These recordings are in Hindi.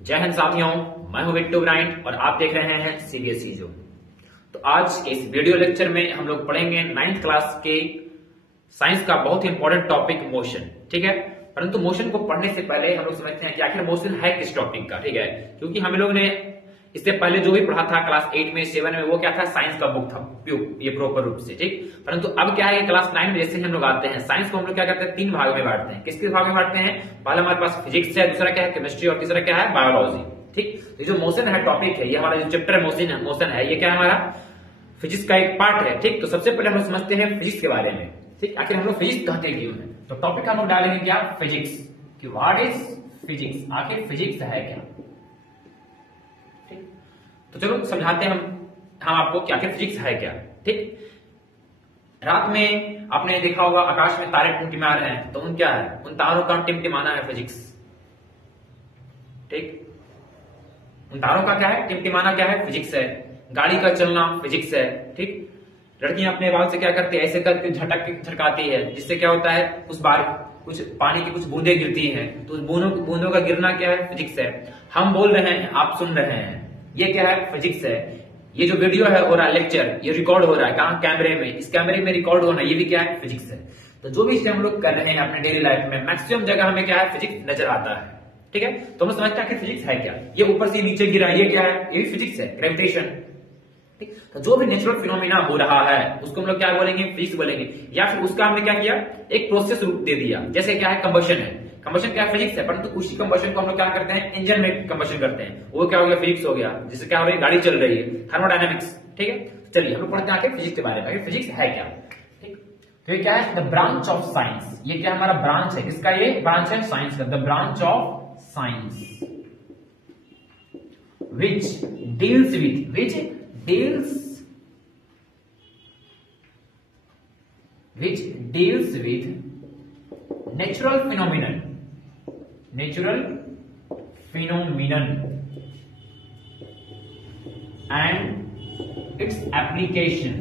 जय हिंद साथियों, मैं हूं बिट्टू ब्राइंट और आप देख रहे हैं सीबीएसई जो। तो आज के इस वीडियो लेक्चर में हम लोग पढ़ेंगे 9th क्लास के साइंस का बहुत ही इंपॉर्टेंट टॉपिक मोशन। ठीक है, परंतु मोशन को पढ़ने से पहले हम लोग समझते हैं कि आखिर मोशन है किस टॉपिक का। ठीक है, क्योंकि हम लोग ने इससे पहले जो भी पढ़ा था क्लास 8 में 7 में वो क्या था, साइंस का बुक था ये प्रॉपर रूप से। ठीक, परंतु अब क्या है, क्लास 9 में जैसे ही हम लोग आते हैं साइंस को हम लोग क्या करते हैं, 3 भाग में बांटते हैं। किस किस भाग में बांटते हैं? पहला हमारे पास फिजिक्स है, दूसरा क्या है केमिस्ट्री, और तीसरा क्या है बायोलॉजी। ठीक, तो जो मोशन है टॉपिक है, ये हमारा जो चैप्टर मोशन है, ये क्या है हमारा फिजिक्स का एक पार्ट है। ठीक, तो सबसे पहले हम लोग समझते हैं फिजिक्स के बारे में। ठीक, आखिर हम लोग फिजिक्स कहते क्यों है, तो टॉपिक हम लोग डालेंगे क्या, फिजिक्स, कि व्हाट इज फिजिक्स, आखिर फिजिक्स है क्या। तो चलो समझाते हैं हम आपको कि आखिर फिजिक्स है क्या। ठीक, रात में आपने देखा होगा आकाश में तारे टिमटिमा रहे हैं, तो उन क्या है, उन तारों का टिमटिमाना है फिजिक्स। ठीक, उन तारों का क्या है, टिमटिमाना क्या है, फिजिक्स है। गाड़ी का चलना फिजिक्स है। ठीक, लड़कियां अपने बाल से क्या करती है, ऐसे करके झटकाती है, जिससे क्या होता है, उस बार कुछ पानी की कुछ बूंदें गिरती हैं, तो उस बूंदों का गिरना क्या है, फिजिक्स है। हम बोल रहे हैं, आप सुन रहे हैं, ये क्या है, फिजिक्स है। ये जो वीडियो है हो रहा है, लेक्चर ये रिकॉर्ड हो रहा है कहां, कैमरे में, इस कैमरे में रिकॉर्ड होना, ये भी क्या है, फिजिक्स है। तो जो भी चीजें हम लोग कर रहे हैं अपने डेली लाइफ में, मैक्सिमम जगह हमें क्या है, फिजिक्स नजर आता है। ठीक है, तो हम समझते हैं कि फिजिक्स है क्या, ये ऊपर से नीचे गिरा, ये क्या है, ये भी फिजिक्स है, ग्रेविटेशन। ठीक, तो जो भी नेचुरल फिनोमिना हो रहा है उसको हम लोग क्या बोलेंगे, फिजिक्स बोलेंगे। या फिर उसका हमने क्या किया, एक प्रोसेस रूप दे दिया, जैसे क्या है, कंबशन है। कंबशन क्या फिजिक्स है, परंतु उसी कंबशन को हम लोग क्या करते हैं, इंजन में कंबशन करते हैं, वो क्या हो गया, फिजिक्स हो गया। जिससे क्या हो रही है, गाड़ी चल रही है, थर्मोडायनेमिक्स। ठीक है, चलिए हम लोग पढ़ते हैं आगे फिजिक्स के बारे में, फिजिक्स है क्या। ठीक, तो ये क्या है, द ब्रांच ऑफ साइंस, ये क्या हमारा ब्रांच है, किसका ये ब्रांच है, साइंस का, the branch of science which deals with natural phenomenon and its application।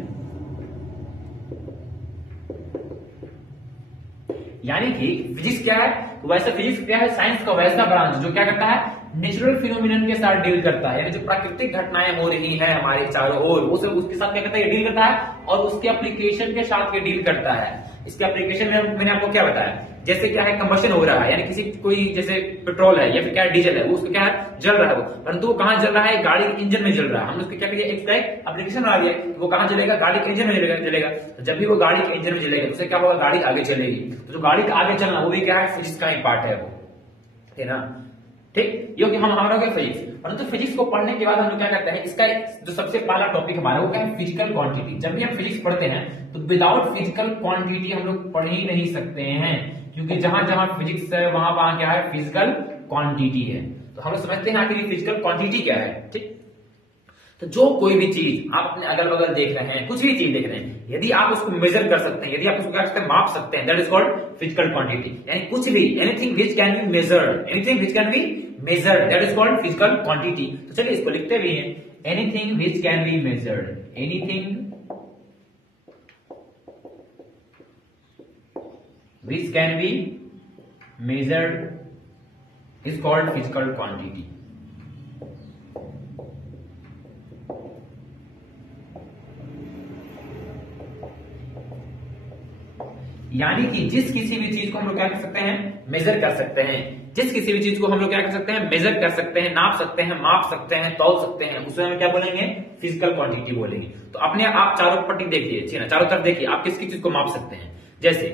यानी कि फिजिक्स क्या है, वैसा फिजिक्स क्या है, साइंस का वैसा ब्रांच जो क्या करता है, नेचुरल फिनोमिनन के साथ डील करता है। यानी जो प्राकृतिक घटनाएं हो रही है हमारे चारों ओर, वो सब उसके साथ क्या करता है, डील करता है, और उसके एप्लीकेशन के साथ ये डील करता है। इसके एप्लीकेशन में मैंने आपको क्या बताया, जैसे क्या है, कंबशन हो रहा है, यानी किसी कोई जैसे पेट्रोल है या फिर क्या है, डीजल है, वो उसका क्या है, जल रहा है वो, परंतु वो कहां जल रहा है, गाड़ी के इंजन में जल रहा है। हम उसके क्या करिए, एक एप्लीकेशन आ गया, वो कहां जलेगा, गाड़ी के इंजन में जलेगा। तो जब भी वो गाड़ी के इंजन में जलेगा तो उससे क्या होगा, गाड़ी आगे चलेगी। तो जो गाड़ी का आगे चलना, वो भी क्या है, फिजिक्स का ही पार्ट है वो, है ना। ठीक, ये हम हमारा हो गया फिजिक्स। परंतु फिजिक्स को पढ़ने के बाद हम लोग क्या करते हैं, इसका जो सबसे पहला टॉपिक हमारा वो क्या है, फिजिकल क्वांटिटी। जब भी हम फिजिक्स पढ़ते हैं तो विदाउट फिजिकल क्वांटिटी हम लोग पढ़ ही नहीं सकते हैं, क्योंकि जहां जहां फिजिक्स है वहां वहां क्या है, फिजिकल क्वांटिटी है। तो हम लोग समझते हैं आखिर फिजिकल क्वांटिटी क्या है। ठीक, तो जो कोई भी चीज आप अपने अगल बगल देख रहे हैं, कुछ भी चीज देख रहे हैं, यदि आप उसको मेजर कर सकते हैं, यदि आप उसको क्या करते हैं, माप सकते हैं, that is called physical quantity. यानी कुछ भी, anything which can be measured, anything which can be measured, that is called physical quantity. तो चलिए इसको लिखते भी हैं, anything which can be measured, anything which can be measured is called physical quantity. यानी कि जिस किसी भी चीज को हम लोग क्या कर सकते हैं, मेजर कर सकते हैं, जिस किसी भी चीज को हम लोग क्या कर सकते हैं, मेजर कर सकते हैं, नाप सकते हैं, माप सकते हैं, तौल सकते हैं, उसमें हम क्या बोलेंगे, फिजिकल क्वांटिटी बोलेंगे। तो अपने आप चारों पट्टी देखिए, ठीक है, चारों तरफ देखिए, आप किस चीज को माप सकते हैं। जैसे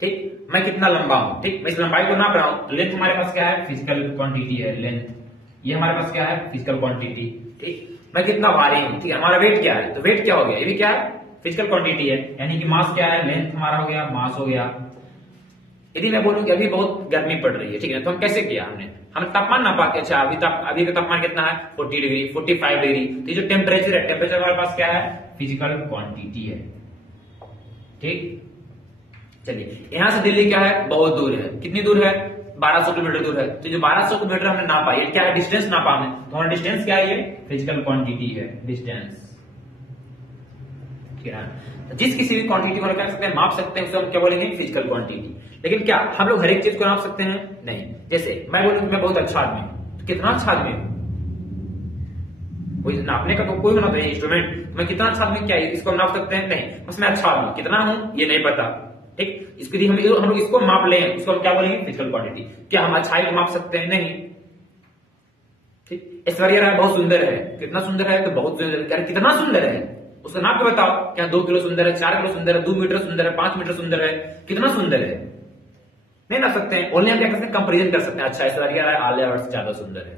ठीक, मैं कितना लंबा हूं, ठीक, मैं इस लंबाई को नाप रहा हूं, लेंथ हमारे पास क्या है, फिजिकल क्वांटिटी है, लेंथ, ये हमारे पास क्या है, फिजिकल क्वांटिटी। ठीक, मैं कितना भारी हूं, ठीक है, हमारा वेट क्या है, तो वेट क्या हो गया, ये भी क्या है, फिजिकल क्वांटिटी है। यानी कि मास क्या है, लेंथ हमारा हो गया, मास हो गया। यदि मैं बोलूं कि अभी बहुत गर्मी पड़ रही है, ठीक है, तो हम कैसे किया, हमने तापमान नापा के, अच्छा अभी का तापमान कितना है, 40 डिग्री, 45 डिग्री। तो ये जो टेम्परेचर है, टेम्परेचर हमारे पास क्या है, फिजिकल क्वांटिटी है। ठीक, चलिए यहां से दिल्ली क्या है, बहुत दूर है, कितनी दूर है, 1200 किलोमीटर दूर है। तो जो 1200 किलोमीटर हमने नापा, ये क्या है, डिस्टेंस नापा हमने, तो हमारा डिस्टेंस क्या है, ये फिजिकल क्वांटिटी है, डिस्टेंस। जिस किसी भी क्वांटिटी को क्या सकते हैं, माप सकते हैं, उसे हम क्या बोलेंगे, फिजिकल क्वांटिटी। लेकिन क्या हम लोग हर एक चीज को नाप सकते हैं, नहीं। जैसे मैं बोलूं कि मैं बहुत अच्छा आदमी हूं, कितना अच्छा आदमी हूं, कोई नापने का तो कोई होना चाहिए इंस्ट्रूमेंट, मैं कितना अच्छा आदमी, क्या इसको नाप सकते हैं? नहीं, बस मैं अच्छा हूं, कितना हूं ये नहीं पता। ठीक, इसके लिए हम लोग इसको माप लें, उसको हम क्या बोलेंगे? Physical quantity. क्या हम अच्छाई को माप सकते हैं? नहीं। ठीक, ऐश्वर्या राय बहुत सुंदर है, कितना सुंदर है? तो बहुत सुंदर है। कितना सुंदर है उसका नाप के बताओ, क्या 2 किलो सुंदर है, 4 किलो सुंदर है, 2 मीटर सुंदर है, 5 मीटर सुंदर है, कितना सुंदर है? नहीं नाप सकते हैं। ओनली हम क्या कर सकते हैं? कंपेरिजन कर सकते हैं। अच्छा, ऐश्वर्या राय आलिया भट्ट से ज्यादा सुंदर है,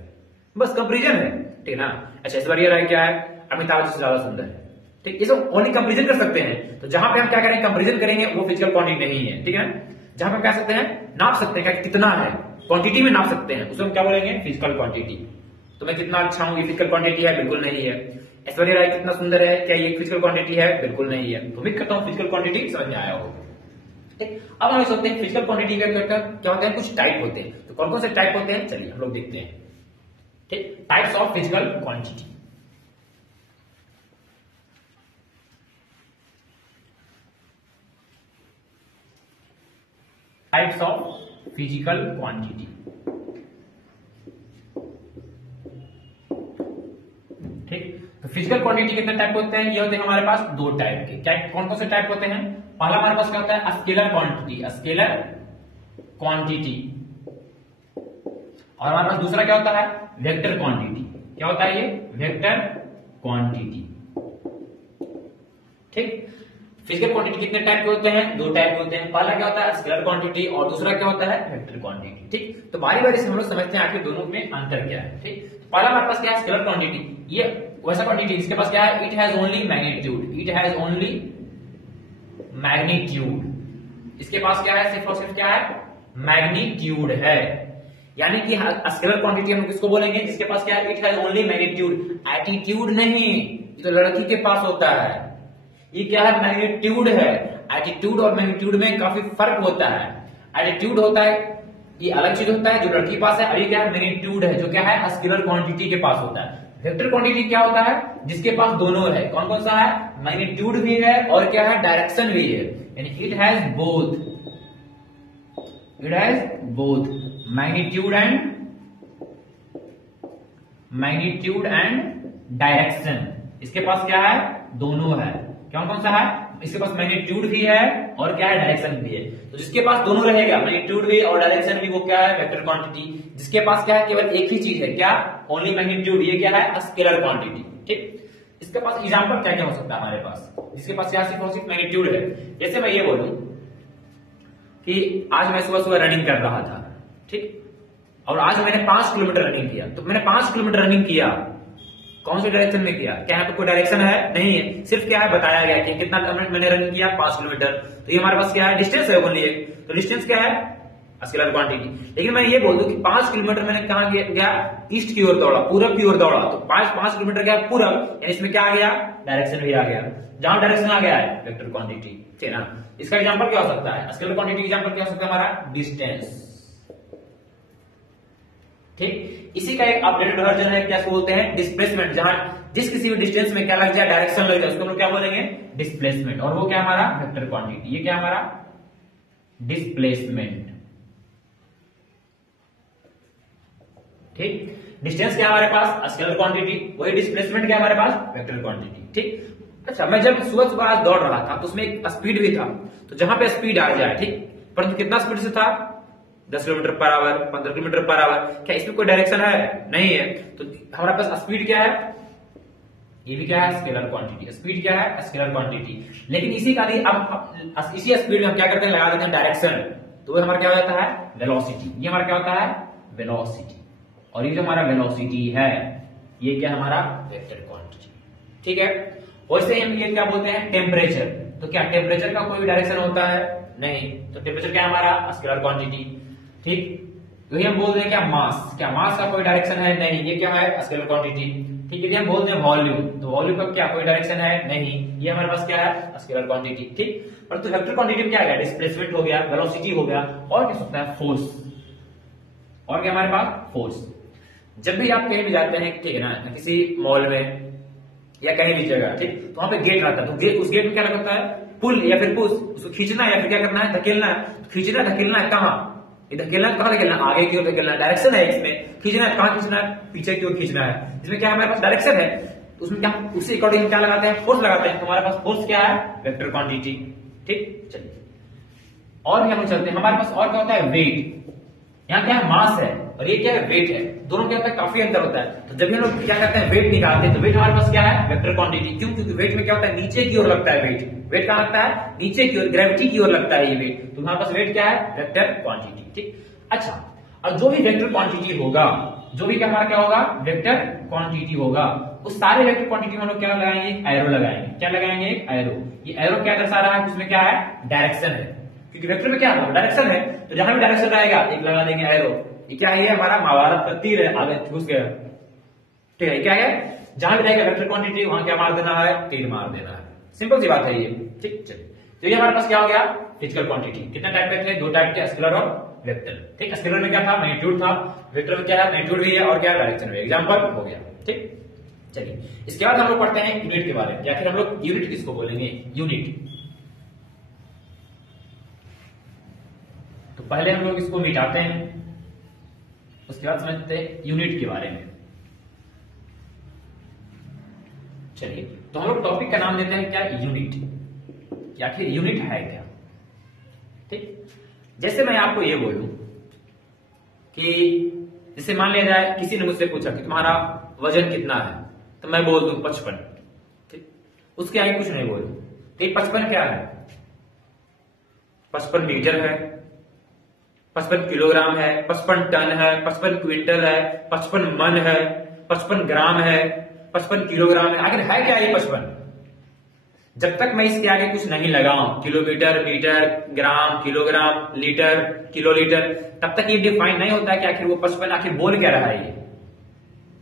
बस कंपेरिजन है, ठीक है ना। अच्छा, ऐश्वर्या राय क्या है? अमिताभ बच्चन से ज्यादा सुंदर है। ठीक, ये सब ओनली कंपेरिजन कर सकते हैं। तो जहां पे हम क्या करें? कंपेरिजन करेंगे, वो फिजिकल क्वांटिटी नहीं है, ठीक है। जहां पे कह सकते हैं नाप सकते हैं, क्या कितना है, क्वांटिटी में नाप सकते हैं, उसे हम क्या बोलेंगे? Physical quantity. तो मैं कितना अच्छा हूं, ये फिजिकल क्वांटिटी है? बिल्कुल नहीं है। ऐश्वर्या राय कितना सुंदर है, क्या ये फिजिकल क्वांटिटी है? बिल्कुल नहीं है। तो उम्मीद करता हूं फिजिकल क्वांटिटी समझ में आया होगा। ठीक, अब हम सोचते हैं फिजिकल क्वांटिटी का क्या होता है? कुछ टाइप होते हैं। तो कौन कौन से टाइप होते हैं, चलिए हम लोग देखते हैं। ठीक, types of physical quantity. Types of physical quantity. ठीक, तो फिजिकल क्वांटिटी कितने टाइप होते हैं? ये होते हैं हमारे पास 2 टाइप के। क्या कौन कौन से टाइप होते हैं? पहला हमारे पास क्या होता है? Scalar quantity, scalar quantity. और हमारे पास दूसरा क्या होता है? Vector quantity. क्या होता है ये? Vector quantity. ठीक, फिजिकल क्वांटिटी कितने टाइप के होते हैं? 2 टाइप के होते हैं। पहला क्या होता है? स्केलर क्वांटिटी, और दूसरा क्या होता है? Vector quantity. ठीक, तो बारी बारी से हम लोग समझते हैं आखिर दोनों में अंतर क्या है। ठीक, तो पहला हमारे पास क्या है? Scalar quantity. ये वैसा क्वांटिटी जिसके पास क्या है? It has only magnitude, it has only magnitude. इसके पास क्या है? सिर्फ और सिर्फ क्या है? मैग्नीट्यूड है। यानी कि स्केलर क्वांटिटी हम किसको बोलेंगे? जिसके पास क्या है? It has only magnitude, attitude नहीं। ये तो लड़की के पास होता है। ये क्या है? मैग्नीट्यूड है। एटीट्यूड और मैग्नीट्यूड में काफी फर्क होता है। एटीट्यूड होता है, ये अलग चीज होता है जो लड़की के पास है, और ये क्या है? मैग्नीट्यूड है, जो क्या है? स्केलर क्वांटिटी के पास होता है। वेक्टर क्वांटिटी क्या होता है? जिसके पास दोनों है। कौन कौन सा है? मैग्नीट्यूड भी है और क्या है? डायरेक्शन भी है। यानी it has both, it has both magnitude and direction. इसके पास क्या है? दोनों है। कौन कौन सा है? इसके पास मैग्नीट्यूड भी है और क्या है? डायरेक्शन भी है। तो जिसके पास दोनों रहेगा, मैग्नीट्यूड भी और डायरेक्शन भी, वो क्या है? Vector quantity. जिसके पास क्या है? केवल एक ही चीज है, क्या? ओनली मैग्नीट्यूड, ये क्या है? Scalar quantity. ठीक, इसके पास एग्जांपल क्या क्या हो सकता है हमारे पास? जिसके पास क्या सिर्फ और सिर्फ मैग्नीट्यूड है। जैसे मैं ये बोलूं कि आज मैं सुबह सुबह रनिंग कर रहा था, ठीक, और आज मैंने 5 किलोमीटर रनिंग किया। तो मैंने 5 किलोमीटर रनिंग किया, कौन से डायरेक्शन में किया? क्या यहाँ पे कोई डायरेक्शन है? नहीं है। सिर्फ क्या है? बताया गया कि कितना मैंने रनिंग किया? 5 किलोमीटर। तो ये हमारे पास क्या है? डिस्टेंस है ओनली एक। तो डिस्टेंस क्या है? Scalar quantity. लेकिन मैं ये बोल दूं कि 5 किलोमीटर मैंने कहां गया? ईस्ट की ओर दौड़ा, पूरब की ओर दौड़ा। तो 5 किलोमीटर क्या? पूरब, यानी इसमें क्या आ गया? डायरेक्शन भी आ गया। जहां डायरेक्शन आ गया है, वेक्टर क्वांटिटी, ठीक है ना। इसका एग्जांपल क्या हो सकता है? स्केलर क्वांटिटी एग्जांपल क्या हो सकता है हमारा? डिस्टेंस। ठीक, इसी का एक अपडेटेड वर्जन है, क्या बोलते हैं? डिस्प्लेसमेंट। जहां जिस किसी भी डिस्टेंस में क्या लग जाए? डायरेक्शन लग जाए, उसको हम लोग क्या बोलेंगे? डिस्प्लेसमेंट। और वो क्या हमारा? Vector quantity. ये क्या हमारा? डिस्प्लेसमेंट। ठीक, डिस्टेंस क्या हमारे पास? Scalar quantity. वही डिस्प्लेसमेंट क्या हमारे पास? Vector quantity. ठीक, अच्छा, मैं जब सुबह सुबह आज दौड़ रहा था तो उसमें एक स्पीड भी था। तो जहां पे स्पीड आ जाए, ठीक, परंतु कितना स्पीड से था? 10 kilometre per hour, 15 kilometre per hour. क्या इसमें कोई डायरेक्शन है? नहीं है। तो हमारे पास स्पीड क्या है? ये भी क्या है? Scalar quantity. स्पीड क्या है? Scalar quantity. लेकिन इसी का अब इसी स्पीड में हम क्या करते हैं? लगा देते हैं डायरेक्शन। तो वो हमारा क्या हो जाता है? वेलोसिटी। ये हमारा क्या होता है? वेलोसिटी। और ये जो हमारा वेलोसिटी है, ये क्या हमारा? Vector quantity. ठीक है, वैसे हम ये क्या बोलते हैं? टेम्परेचर। तो क्या टेम्परेचर का कोई डायरेक्शन होता है? नहीं। तो टेम्परेचर क्या है हमारा? Scalar quantity. ठीक, यही हम बोलते हैं क्या? मास। क्या मास का कोई डायरेक्शन है? नहीं। ये क्या है? Scalar quantity. ठीक है, हम बोलते हैं वॉल्यूम। तो वॉल्यूम का क्या कोई डायरेक्शन है? नहीं। ये हमारे पास क्या है? Scalar quantity. ठीक, पर तो वेक्टर क्वांटिटी में क्या आ गया? डिस्प्लेसमेंट हो गया, वेलोसिटी हो गया, और क्या होता है? फोर्स। और क्या हमारे पास? फोर्स। जब भी आप कहीं भी जाते हैं, ठीक है ना, किसी मॉल में या कहीं भी जगह, ठीक, तो वहां पे गेट रहता है। तो उस गेट में क्या लगता है? पुल या फिर पुश। उसको खींचना है या फिर क्या करना है? धकेलना है। खींचना धकेलना है कहां? इधर धकेलना है तो कहां धकेलना है, आगे की ओर धकेलना है, डायरेक्शन है इसमें, खींचना है कहां खींचना है, पीछे की ओर खींचना है। इसमें क्या हमारे पास डायरेक्शन है, उसमें क्या उसी अकॉर्डिंग क्या लगाते हैं, फोर्स लगाते हैं। तो हमारे पास फोर्स क्या है, वेक्टर क्वांटिटी। ठीक, चलिए और भी हम चलते हैं। हमारे पास और क्या होता है, वेट। यहाँ क्या है, मास है और ये क्या है, वेट है। दोनों क्या होता है, काफी अंतर होता है। तो जब हम लोग क्या करते हैं, वेट निकालते हैं, तो वेट हमारे पास क्या है, वेक्टर क्वांटिटी। क्यों, क्योंकि वेट में क्या होता है, नीचे की ओर लगता है वेट। वेट कहां लगता है, नीचे की ओर, ग्रेविटी की ओर लगता है ये वेट। तो हमारे पास वेट क्या है, वेक्टर क्वांटिटी। ठीक, अच्छा, और जो भी वेक्टर क्वांटिटी होगा, जो भी हमारा क्या होगा, वेक्टर क्वांटिटी होगा, उस सारे वेक्टर क्वांटिटी में हम लोग क्या लगाएंगे, एरो लगाएंगे। क्या लगाएंगे, एरो। ये एरो क्या दर्शा रहा है, उसमें क्या है, डायरेक्शन है। क्योंकि वेक्टर में क्या है, डायरेक्शन है, तो जहां भी डायरेक्शन रहेगा एक लगा देंगे एरो। ये क्या है, ये हमारा महाभारत का तीर है, आगे घुस गया। ठीक है, क्या है, जहां भी रहेगा वेक्टर क्वांटिटी वहां क्या मार देना है, तीर मार देना है। सिंपल सी बात है ये। ठीक, चलिए तो ये हमारे पास क्या हो गया, फिजिकल क्वांटिटी। कितने टाइप के थे, दो टाइप के, स्केलर और वेक्टर। ठीक, स्केलर में क्या था, मैग्नीट्यूड था, वेक्टर में क्या है, मैग्नीट्यूड भी है और क्या है, डायरेक्शन भी। एग्जांपल हो गया। ठीक, चलिए इसके बाद हम लोग पढ़ते हैं यूनिट के बारे में, या फिर हम लोग यूनिट किसको बोलेंगे, यूनिट। तो पहले हम लोग इसको मिटाते हैं, उसके बाद समझते हैं यूनिट के बारे में। चलिए तो हम लोग टॉपिक का नाम देते हैं क्या, यूनिट। आखिर यूनिट है क्या। ठीक, जैसे मैं आपको ये बोलूं कि जैसे मान लिया जाए किसी ने मुझसे पूछा कि तुम्हारा वजन कितना है, तो मैं बोल दूं 55। ठीक, उसके आगे कुछ नहीं बोलूं तो ये 55 क्या है, 55 मीटर है, 55 किलोग्राम है, 55 टन है, 55 क्विंटल है, 55 मन है, 55 ग्राम है, 55 किलोग्राम है। आखिर है क्या ये 55। जब तक मैं इसके आगे कुछ नहीं लगाऊं, किलोमीटर, मीटर, ग्राम, किलोग्राम, लीटर, किलोलीटर, तब तक ये डिफाइन नहीं होता है कि आखिर वो 55 आखिर बोल क्या रहा है ये।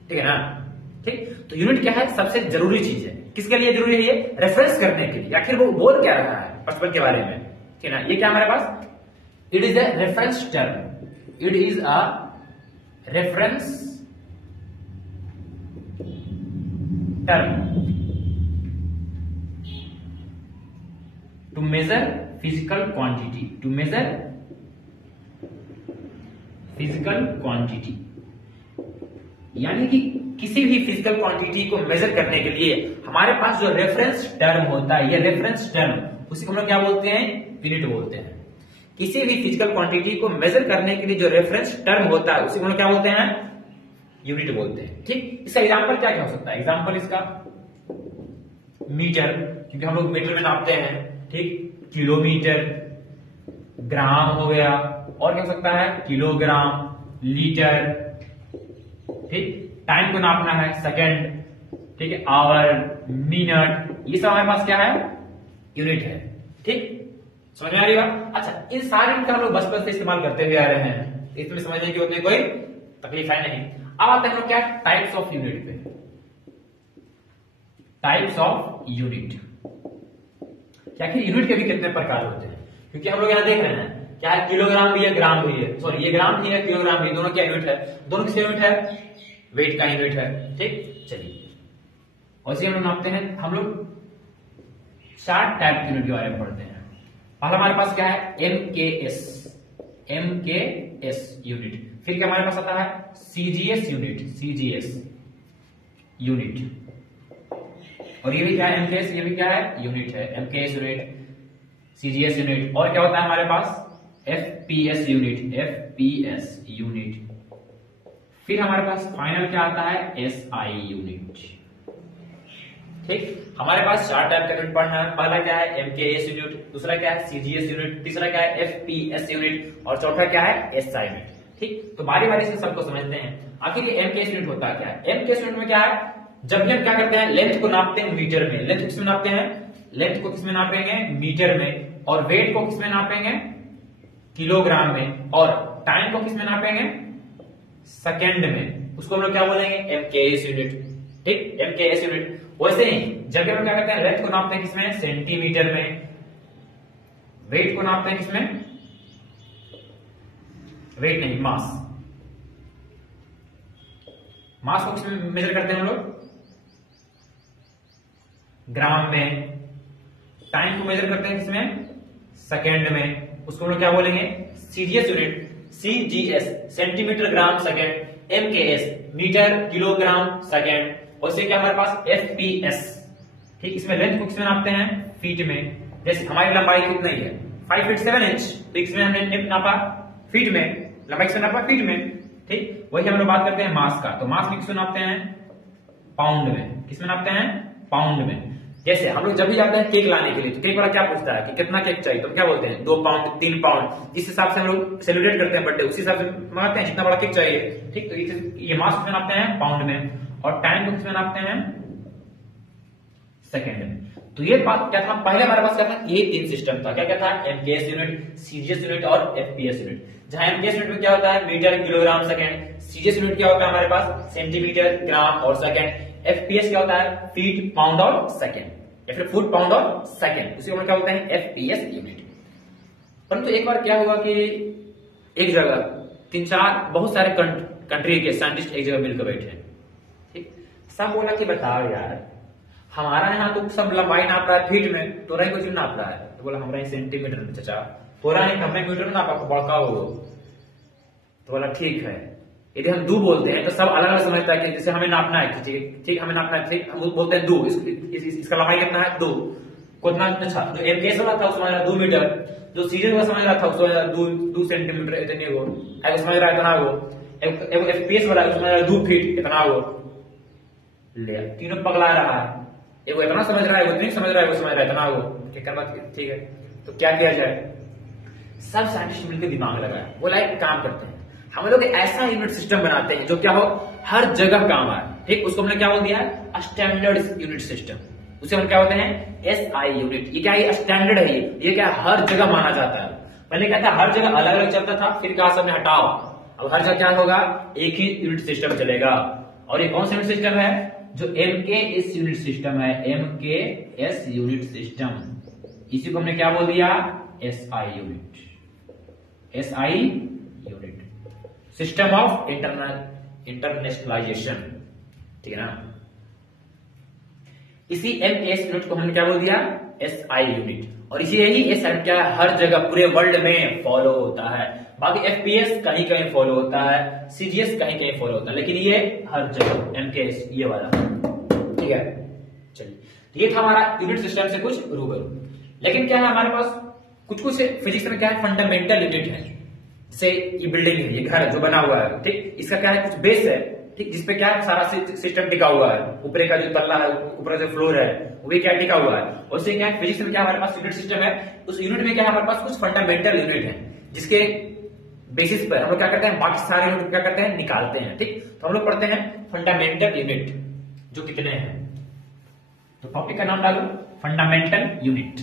ठीक है ना। ठीक, तो यूनिट क्या है, सबसे जरूरी चीज है। किसके लिए जरूरी है ये, रेफरेंस करने के लिए, आखिर वो बोल क्या रहा है 55 के बारे में। ठीक है ना, ये क्या हमारे पास, it is a reference term, it is a reference term to measure physical quantity, to measure physical quantity। यानी कि किसी भी फिजिकल क्वांटिटी को मेजर करने के लिए हमारे पास जो रेफरेंस टर्म होता है, ये रेफरेंस टर्म, उसी को हम लोग क्या बोलते हैं, यूनिट बोलते हैं। किसी भी फिजिकल क्वांटिटी को मेजर करने के लिए जो रेफरेंस टर्म होता है उसी को क्या बोलते हैं, यूनिट बोलते हैं। ठीक, इसका एग्जांपल क्या क्या हो सकता है, एग्जांपल इसका मीटर, क्योंकि हम लोग मीटर में नापते हैं। ठीक, किलोमीटर, ग्राम हो गया, और क्या हो सकता है, किलोग्राम, लीटर। ठीक, टाइम को नापना है, सेकंड। ठीक है, आवर, मिनट, ये सब हमारे पास क्या है, यूनिट है। ठीक, समझ में आ रही बात। अच्छा, इन सारे का हम लोग बचपन से इस्तेमाल करते हुए आ रहे हैं, इसमें समझने की उतनी कोई तकलीफ है नहीं। अब आते हैं हम लोग क्या, टाइप्स ऑफ यूनिट पे। टाइप्स ऑफ यूनिट, क्या कि यूनिट के भी कितने प्रकार होते हैं, क्योंकि हम लोग यहां देख रहे हैं क्या है, किलोग्राम भी है, ग्राम भी है, सॉरी ये ग्राम भी है, किलोग्राम भी, दोनों क्या यूनिट है, दोनों किस यूनिट है, वेट का यूनिट है। ठीक, चलिए वैसे हम लोग नापते हैं, हम लोग 4 टाइप के यूनिट के बारे में पढ़ते हैं। पहला हमारे पास क्या है, MKS, MKS यूनिट। फिर क्या हमारे पास आता है, CGS यूनिट, CGS यूनिट। और ये भी क्या है, MKS, ये भी क्या है, यूनिट है, MKS यूनिट, CGS यूनिट। और क्या होता है हमारे पास, FPS यूनिट, FPS यूनिट। फिर हमारे पास फाइनल क्या आता है, SI यूनिट। ठीक, हमारे पास 4 टाइप का यूनिट पढ़ना है। पहला क्या है, MKS यूनिट, दूसरा क्या है, CGS यूनिट, तीसरा क्या है, FPS यूनिट, और चौथा क्या है, SI यूनिट। ठीक, तो बारी बारी से सबको समझते हैं। आखिर ये MKS यूनिट होता क्या है। MKS यूनिट में क्या है, जब भी हम क्या करते हैं, लेंथ को नापते हैं मीटर में। लेंथ किसमें नापते हैं, लेंथ को किसमें नापेंगे, मीटर में। और वेट को किसमें नापेंगे, किलोग्राम में। और टाइम को किसमें नापेंगे, सेकेंड में। उसको हम लोग क्या बोलेंगे, MKS यूनिट। ठीक, MKS यूनिट। वैसे ही जब हम क्या करते हैं, लेंथ को नापते हैं किसमें, सेंटीमीटर में। वेट को नापते हैं किसमें, वेट नहीं, मास। मास को किसमें मेजर करते हैं हम लोग, ग्राम में। टाइम को मेजर करते हैं किसमें, सेकेंड में। उसको हम लोग क्या बोलेंगे, CGS unit. CGS centimetre gram second, MKS metre kilogram second, और से क्या हमारे पास FPS। ठीक, इसमें लेंथ को किसमें नापते हैं? फीट में। जैसे हमारी लंबाई कितनी है? 5 फीट 7 इंच, तो इसमें हमने नापा फीट में, लंबाई किसमें नापा? फीट में। ठीक, वही हम लोग बात करते हैं मास का, तो मास में किसमें नापते हैं? पाउंड में। किसमें नापते हैं? पाउंड में। जैसे हम लोग जब भी जाते हैं केक लाने के लिए, तो केक वाला क्या पूछता है कि कितना केक चाहिए, तो क्या बोलते हैं? 2 पाउंड 3 पाउंड, जिस हिसाब से हम लोग सेलिब्रेट करते हैं बर्थडे, उसी हिसाब से मंगाते हैं जितना बड़ा केक चाहिए। ठीक, तो ये मास किसमें नापते हैं? पाउंड में। और टाइम को किसमें नापते हैं? सेकेंड में। तो ये बात क्या था? पहले हमारे पास क्या था? ये 3 सिस्टम था। क्या क्या था? MKS यूनिट, CGS यूनिट और FPS यूनिट। जहां MKS यूनिट में क्या होता है? Metre kilogram second, CGS unit क्या होता है हमारे पास? सेंटीमीटर ग्राम और सेकेंड, FPS क्या होता है? फीट पाउंड और सेकेंड, या फिर फुट पाउंड और सेकेंड, उसी को क्या बोलते हैं? FPS unit. परंतु एक बार क्या हुआ कि एक जगह 3-4 बहुत सारे कंट्री के साइंटिस्ट एक जगह मिलकर बैठे। ठीक, सब बोला कि बताओ यार, हमारा यहाँ तो सब लंबाई नाप रहा है फीट में, तो रही कुछ नाप रहा है। तो बोला हमरा सेंटीमीटर में। चाचा पूरा नहीं, हमने मीटर में नापा, बड़का हो। तो बोला ठीक है, यदि हम 2 बोलते हैं तो सब अलग अलग समझता है कि जैसे हमें नापना है, ठीक हमें नापना है, ठीक, हम बोलते हैं 2, इसका लंबाई कितना है? 2 कितना? अच्छा, जो MKS वाला था उसमें 2 मीटर, जो CGS वाला समझ रहा था उसमें 2 सेंटीमीटर इतने को, समझ रहा है इतना वो, FPS वाला उसमें 2 फीट इतना वो। ले, तीनों पगला रहा है, एगो इतना समझ रहा है, वो नहीं समझ रहा है, वो समझ रहा है इतना वो। ठीक है, तो क्या किया जाए? सब साइंटिस्ट मिलकर दिमाग लगाया, बोला एक काम करते हैं, हम लोग ऐसा यूनिट सिस्टम बनाते हैं जो क्या हो, हर जगह काम आए। ठीक, उसको हमने क्या बोल दिया? Standard unit system. उसे हम क्या बोलते हैं? SI unit. ये क्या है? स्टैंडर्ड है। ये क्या हर जगह माना जाता है। पहले क्या था? हर जगह अलग अलग चलता था, फिर कहा सबने हटाओ, अब हर जगह क्या होगा? एक ही यूनिट सिस्टम चलेगा। और ये कौन सा यूनिट सिस्टम है? जो MKS यूनिट सिस्टम है, MKS यूनिट सिस्टम। इसी को हमने क्या बोल दिया? SI unit. SI unit, system of internationalisation. ठीक है ना? इसी MKS यूनिट को हमने क्या बोल दिया? SI unit. और इसी यही SI क्या है? हर जगह पूरे वर्ल्ड में फॉलो होता है। बाकी FPS कहीं कहीं फॉलो होता है, CGS कहीं कहीं फॉलो होता है, लेकिन ये हर जगह MKS ये वाला। ठीक है, चलिए, ये था हमारा यूनिट सिस्टम से कुछ रूबरू। लेकिन क्या है हमारे पास कुछ कुछ फिजिक्स में क्या है? फंडामेंटल यूनिट है। जैसे ये बिल्डिंग है, ये घर जो बना हुआ है, ठीक, इसका क्या है? कुछ बेस है, ठीक, जिसपे क्या है? सारा सिस्टम टिका हुआ है। ऊपर का जो तल्ला है, ऊपर जो फ्लोर है, वो भी क्या टिका हुआ है। और उससे क्या है? फिजिक्स में क्या हमारे पास यूनिट सिस्टम है, उस यूनिट में क्या है? हमारे पास कुछ फंडामेंटल यूनिट है, जिसके बेसिस पर हम लोग क्या करते हैं? बाकी सारे यूनिट क्या करते हैं? निकालते हैं। ठीक, तो हम लोग पढ़ते हैं फंडामेंटल यूनिट जो कितने हैं। तो टॉपिक का नाम डालो फंडामेंटल यूनिट।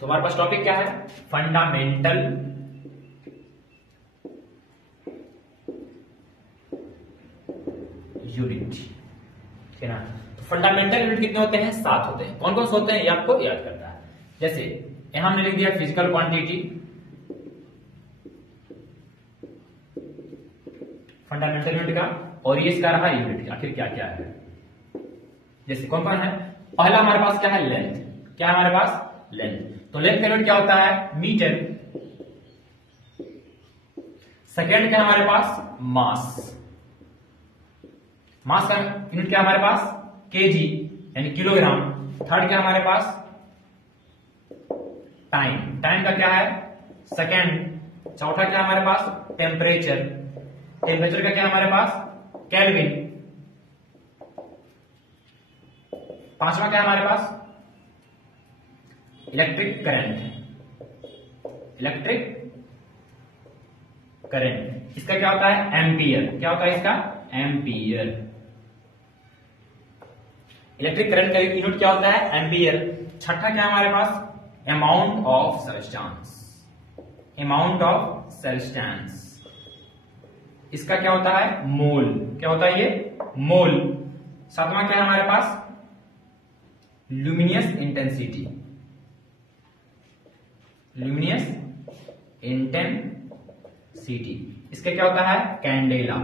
तो हमारे पास टॉपिक क्या है? Fundamental unit. ठीक है ना? तो फंडामेंटल यूनिट कितने होते हैं? 7 होते हैं। कौन कौन से होते हैं? ये आपको याद करना है। जैसे यहां हमने लिख दिया फिजिकल क्वांटिटी, फंडामेंटल यूनिट का, और ये इसका रहा यूनिट। आखिर क्या क्या है? जैसे कौन कौन है? पहला हमारे पास क्या है? लेंथ। क्या है हमारे पास? लेंथ। तो लेंथ का यूनिट क्या होता है? मीटर। सेकेंड क्या है हमारे पास? मास। मास का यूनिट क्या है हमारे पास? केजी यानी किलोग्राम। थर्ड क्या है हमारे पास? टाइम। टाइम का क्या है? सेकेंड। चौथा क्या है हमारे पास? टेम्परेचर। टेम्परेचर का क्या है हमारे पास? केल्विन। पांचवा क्या है हमारे पास? Electric current. इलेक्ट्रिक करंट, इसका क्या होता है? एम्पियर। क्या होता है इसका? एम्पियर। इलेक्ट्रिक करंट का यूनिट क्या होता है? एम्पियर। छठा क्या है हमारे पास? Amount of substance. Amount of substance, इसका क्या होता है? मोल। क्या होता है ये? मोल। सातवां क्या है हमारे पास? Luminous intensity. ल्यूमिनियस इंटेंसिटी, इसका क्या होता है? कैंडेला।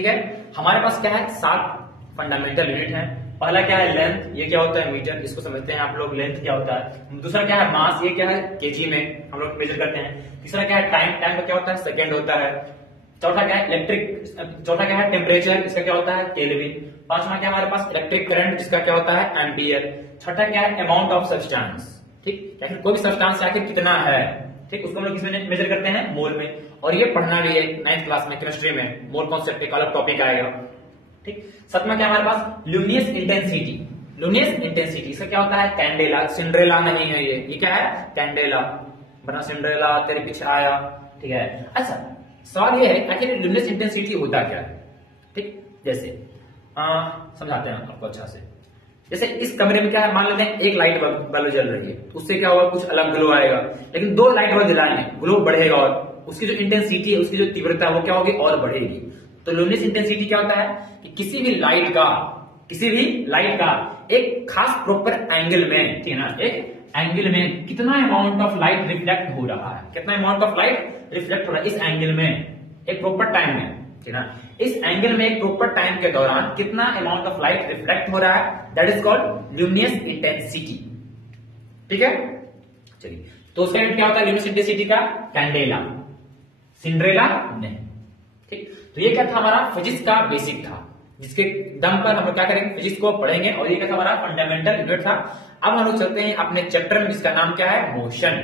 ठीक है। हमारे पास क्या है, 7 फंडामेंटल यूनिट है। पहला क्या है, लेंथ, ये क्या होता है, मीटर, इसको समझते हैं आप लोग, लेंथ क्या होता है। दूसरा क्या है, मास, ये क्या है, केजी में हम लोग मेजर करते हैं। तीसरा क्या है, टाइम, टाइम का क्या होता है, सेकेंड होता है। चौथा क्या है, इलेक्ट्रिक, चौथा क्या है, टेम्परेचर, इसका क्या होता है, केल्विन। पांचवा क्या हमारे पास, इलेक्ट्रिक करंट, जिसका क्या होता है, एम्पियर। छठा क्या है, अमाउंट ऑफ सब्सटेंस, ठीक, या फिर कोई भी सब्सटेंस आखिर कितना है, ठीक, उसको हम लोग किसमें मेजर करते हैं, मोल में। और ये पढ़ना भी है 9th क्लास में केमिस्ट्री में, मोल कॉन्सेप्ट एक अलग टॉपिक आएगा, ठीक। सातवां क्या हमारे पास, लुमिनस इंटेंसिटी। लुमिनस इंटेंसिटी इसका क्या होता है, कैंडेला, सिंड्रेला नहीं है ये क्या है, कैंडेला, वरना सिंड्रेला तेरे पीछे आया, ठीक है। अच्छा, सवाल ये है आखिर लुमिनस इंटेंसिटी होता क्या है, ठीक। जैसे समझाते हैं आपको अच्छा से। जैसे इस कमरे में क्या है, मान लेते हैं एक लाइट बल्ब जल रही है, तो उससे क्या होगा, कुछ अलग ग्लो आएगा। लेकिन 2 लाइट बल्ब जलाएंगे, ग्लो बढ़ेगा और उसकी जो इंटेंसिटी है, उसकी जो तीव्रता है वो क्या होगी, और बढ़ेगी। तो लुमिनस इंटेंसिटी क्या होता है कि किसी भी लाइट का एक खास प्रॉपर एंगल में, ठीक है ना, एक एंगल में कितना अमाउंट ऑफ लाइट रिफ्लेक्ट हो रहा है, कितना अमाउंट ऑफ लाइट रिफ्लेक्ट हो रहा है इस एंगल में, एक प्रॉपर टाइम में, ठीक है ना। इस एंगल में एक प्रॉपर टाइम के दौरान कितना अमाउंट ऑफ लाइट रिफ्लेक्ट हो रहा है, that is called luminous intensity, ठीक है। चलिए, तो उसका क्या होता है लुमिनस इंटेंसिटी का, कैंडेला, सिंड्रेला नहीं, ठीक। तो ये क्या था, हमारा फिजिक्स का बेसिक था, जिसके दम पर हम लोग क्या करेंगे, फिजिक्स को पढ़ेंगे। और ये क्या था, हमारा फंडामेंटल यूनिट था। अब हम लोग चलते हैं अपने चैप्टर में, जिसका नाम क्या है, मोशन।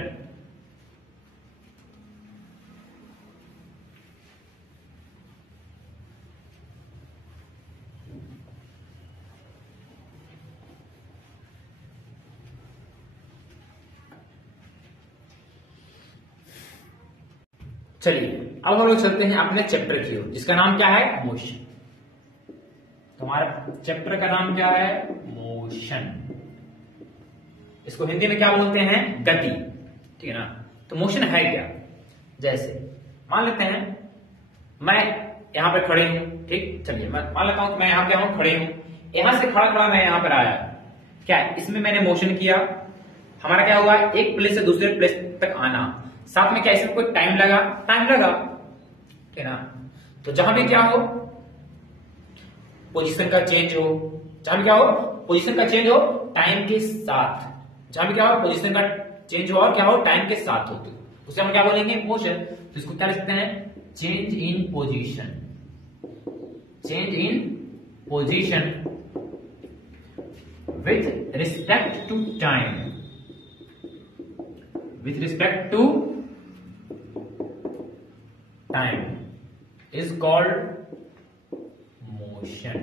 चलिए, अब हम लोग चलते हैं अपने चैप्टर की ओर, जिसका नाम क्या है, मोशन। तुम्हारा चैप्टर का नाम क्या है, मोशन। इसको हिंदी में क्या बोलते हैं, गति, ठीक है ना। तो मोशन है क्या, जैसे मान लेते हैं मैं यहां पे खड़े हूं, ठीक। चलिए, मैं मान लेता हूं कि मैं यहां क्या हूं, खड़े हूं। यहां से खड़ा खड़ा मैं यहां पर आया, क्या इसमें मैंने मोशन किया, हमारा क्या हुआ, एक प्लेस से दूसरे प्लेस तक आना। साथ में क्या इसमें कोई टाइम लगा, ठीक है ना। तो जहां भी क्या हो, पोजीशन का चेंज हो, जहां भी क्या हो, पोजीशन का चेंज हो टाइम के साथ, जहां भी क्या हो, पोजीशन का चेंज हो और क्या हो, टाइम के साथ हो, तो उसे हम क्या बोलेंगे, मोशन। तो इसको क्या लिख सकते हैं, change in position, change in position with respect to time, with respect to time is called motion।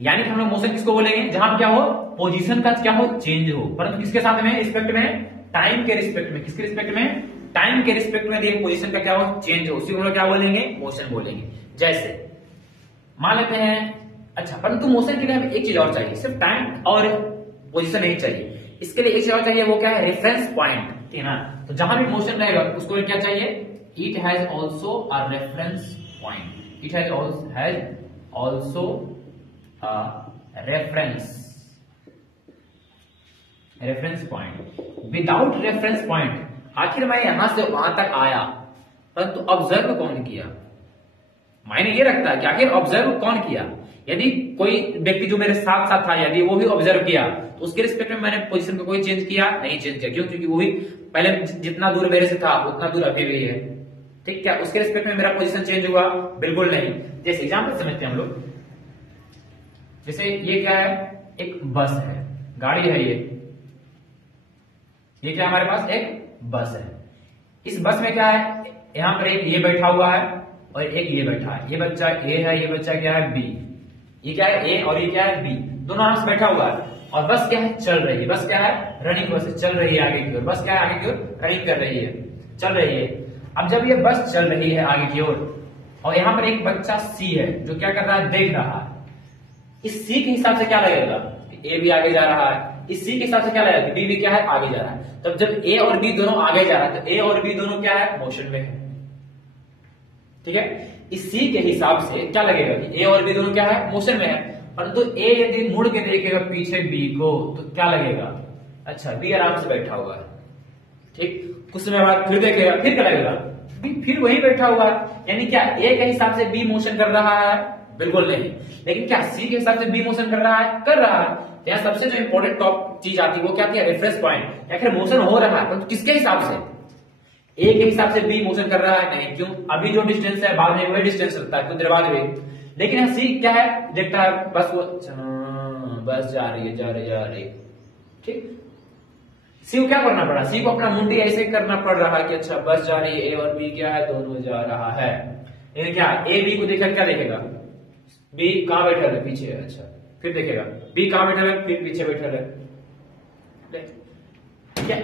यानी कि हम लोग मोशन किसको बोलेंगे, जहां क्या हो, पोजीशन का क्या हो, चेंज हो, परंतु किसके साथ में, रिस्पेक्ट में, टाइम के रिस्पेक्ट में। किसके रिस्पेक्ट में, टाइम के रिस्पेक्ट में पोजीशन का क्या हो, चेंज हो, उसी को हम लोग क्या बोलेंगे, मोशन बोलेंगे। जैसे मान लेते हैं, अच्छा, परंतु मोशन के लिए हमें एक चीज और चाहिए, सिर्फ टाइम और पोजीशन नहीं चाहिए, इसके लिए एक चीज और चाहिए, वो क्या है, रेफरेंस पॉइंट, ठीक है ना। तो जहां भी मोशन रहेगा उसको क्या चाहिए, it has also a reference point, it has also reference point. Without reference point, आखिर मैं यहां से वहां तक आया, परंतु ऑब्जर्व कौन किया, मायने ये रखता है कि आखिर ऑब्जर्व कौन किया। यदि कोई व्यक्ति जो मेरे साथ साथ था, यदि वो भी ऑब्जर्व किया, तो उसके रिस्पेक्ट में मैंने पोजीशन को कोई चेंज किया नहीं, चेंज किया, क्यों, क्योंकि वो भी पहले जितना दूर मेरे से था उतना दूर अभी भी है, ठीक। क्या उसके रिस्पेक्ट में मेरा पोजीशन चेंज हुआ, बिल्कुल नहीं। जैसे एग्जाम्पल समझते हैं हम लोग, जैसे ये क्या है, एक बस है, गाड़ी है, ये क्या हमारे पास एक बस है। इस बस में क्या है, यहां पर एक ये बैठा हुआ है और एक ये बैठा है, ये बच्चा ए है, ये बच्चा क्या है, बी, ये क्या है, ए और ये क्या है, बी, दोनों यहां से बैठा हुआ है। और बस क्या है, चल रही है, बस क्या है, रनिंग, बस चल रही है आगे की ओर, बस क्या है, आगे की ओर रनिंग कर रही है, चल रही है। अब जब ये बस चल रही है आगे की ओर, और यहाँ पर एक बच्चा सी है जो क्या कर रहा है, देख रहा है, इस सी के हिसाब से क्या लगेगा, ए भी आगे जा रहा है, इस सी के हिसाब से क्या लगेगा, बी भी क्या है, आगे जा रहा है। तब जब ए और बी दोनों आगे जा रहा है, तो ए और बी दोनों क्या है, मोशन में है, ठीक है। इस सी के हिसाब से क्या लगेगा कि ए और बी दोनों क्या है, मोशन में है, परंतु ए यदि मुड़ के देखेगा पीछे बी को, तो क्या लगेगा, अच्छा बी आराम से बैठा हुआ है, ठीक। कुछ समय बाद फिर देखेगा, फिर क्या लगेगा, फिर वही बैठा हुआ है, यानी क्या ए के हिसाब से बी मोशन कर रहा है? बिल्कुल नहीं। लेकिन क्या सी के हिसाब से बी मोशन कर रहा है? कर रहा है। यहाँ सबसे जो इंपॉर्टेंट टॉप चीज आती है वो क्या है? Reference point. आखिर मोशन हो रहा है तो किसके हिसाब से? ए के हिसाब से बी मोशन कर रहा है? नहीं। क्यों? अभी जो डिस्टेंस है बाद में वही डिस्टेंस रहता है कुछ देर बाद में। लेकिन यहाँ सी क्या है? देखता है बस वो बस जा रही है। ठीक। सी को क्या करना पड़ा? सी को अपना मुंडी ऐसे करना पड़ रहा है कि अच्छा बस जा रही है, ए और बी क्या है? दोनों जा रहा है। लेकिन क्या ए बी को देखकर क्या देखेगा? बी कहां बैठा है? पीछे। अच्छा फिर देखेगा बी कहां बैठा है? फिर पीछे बैठा है। क्या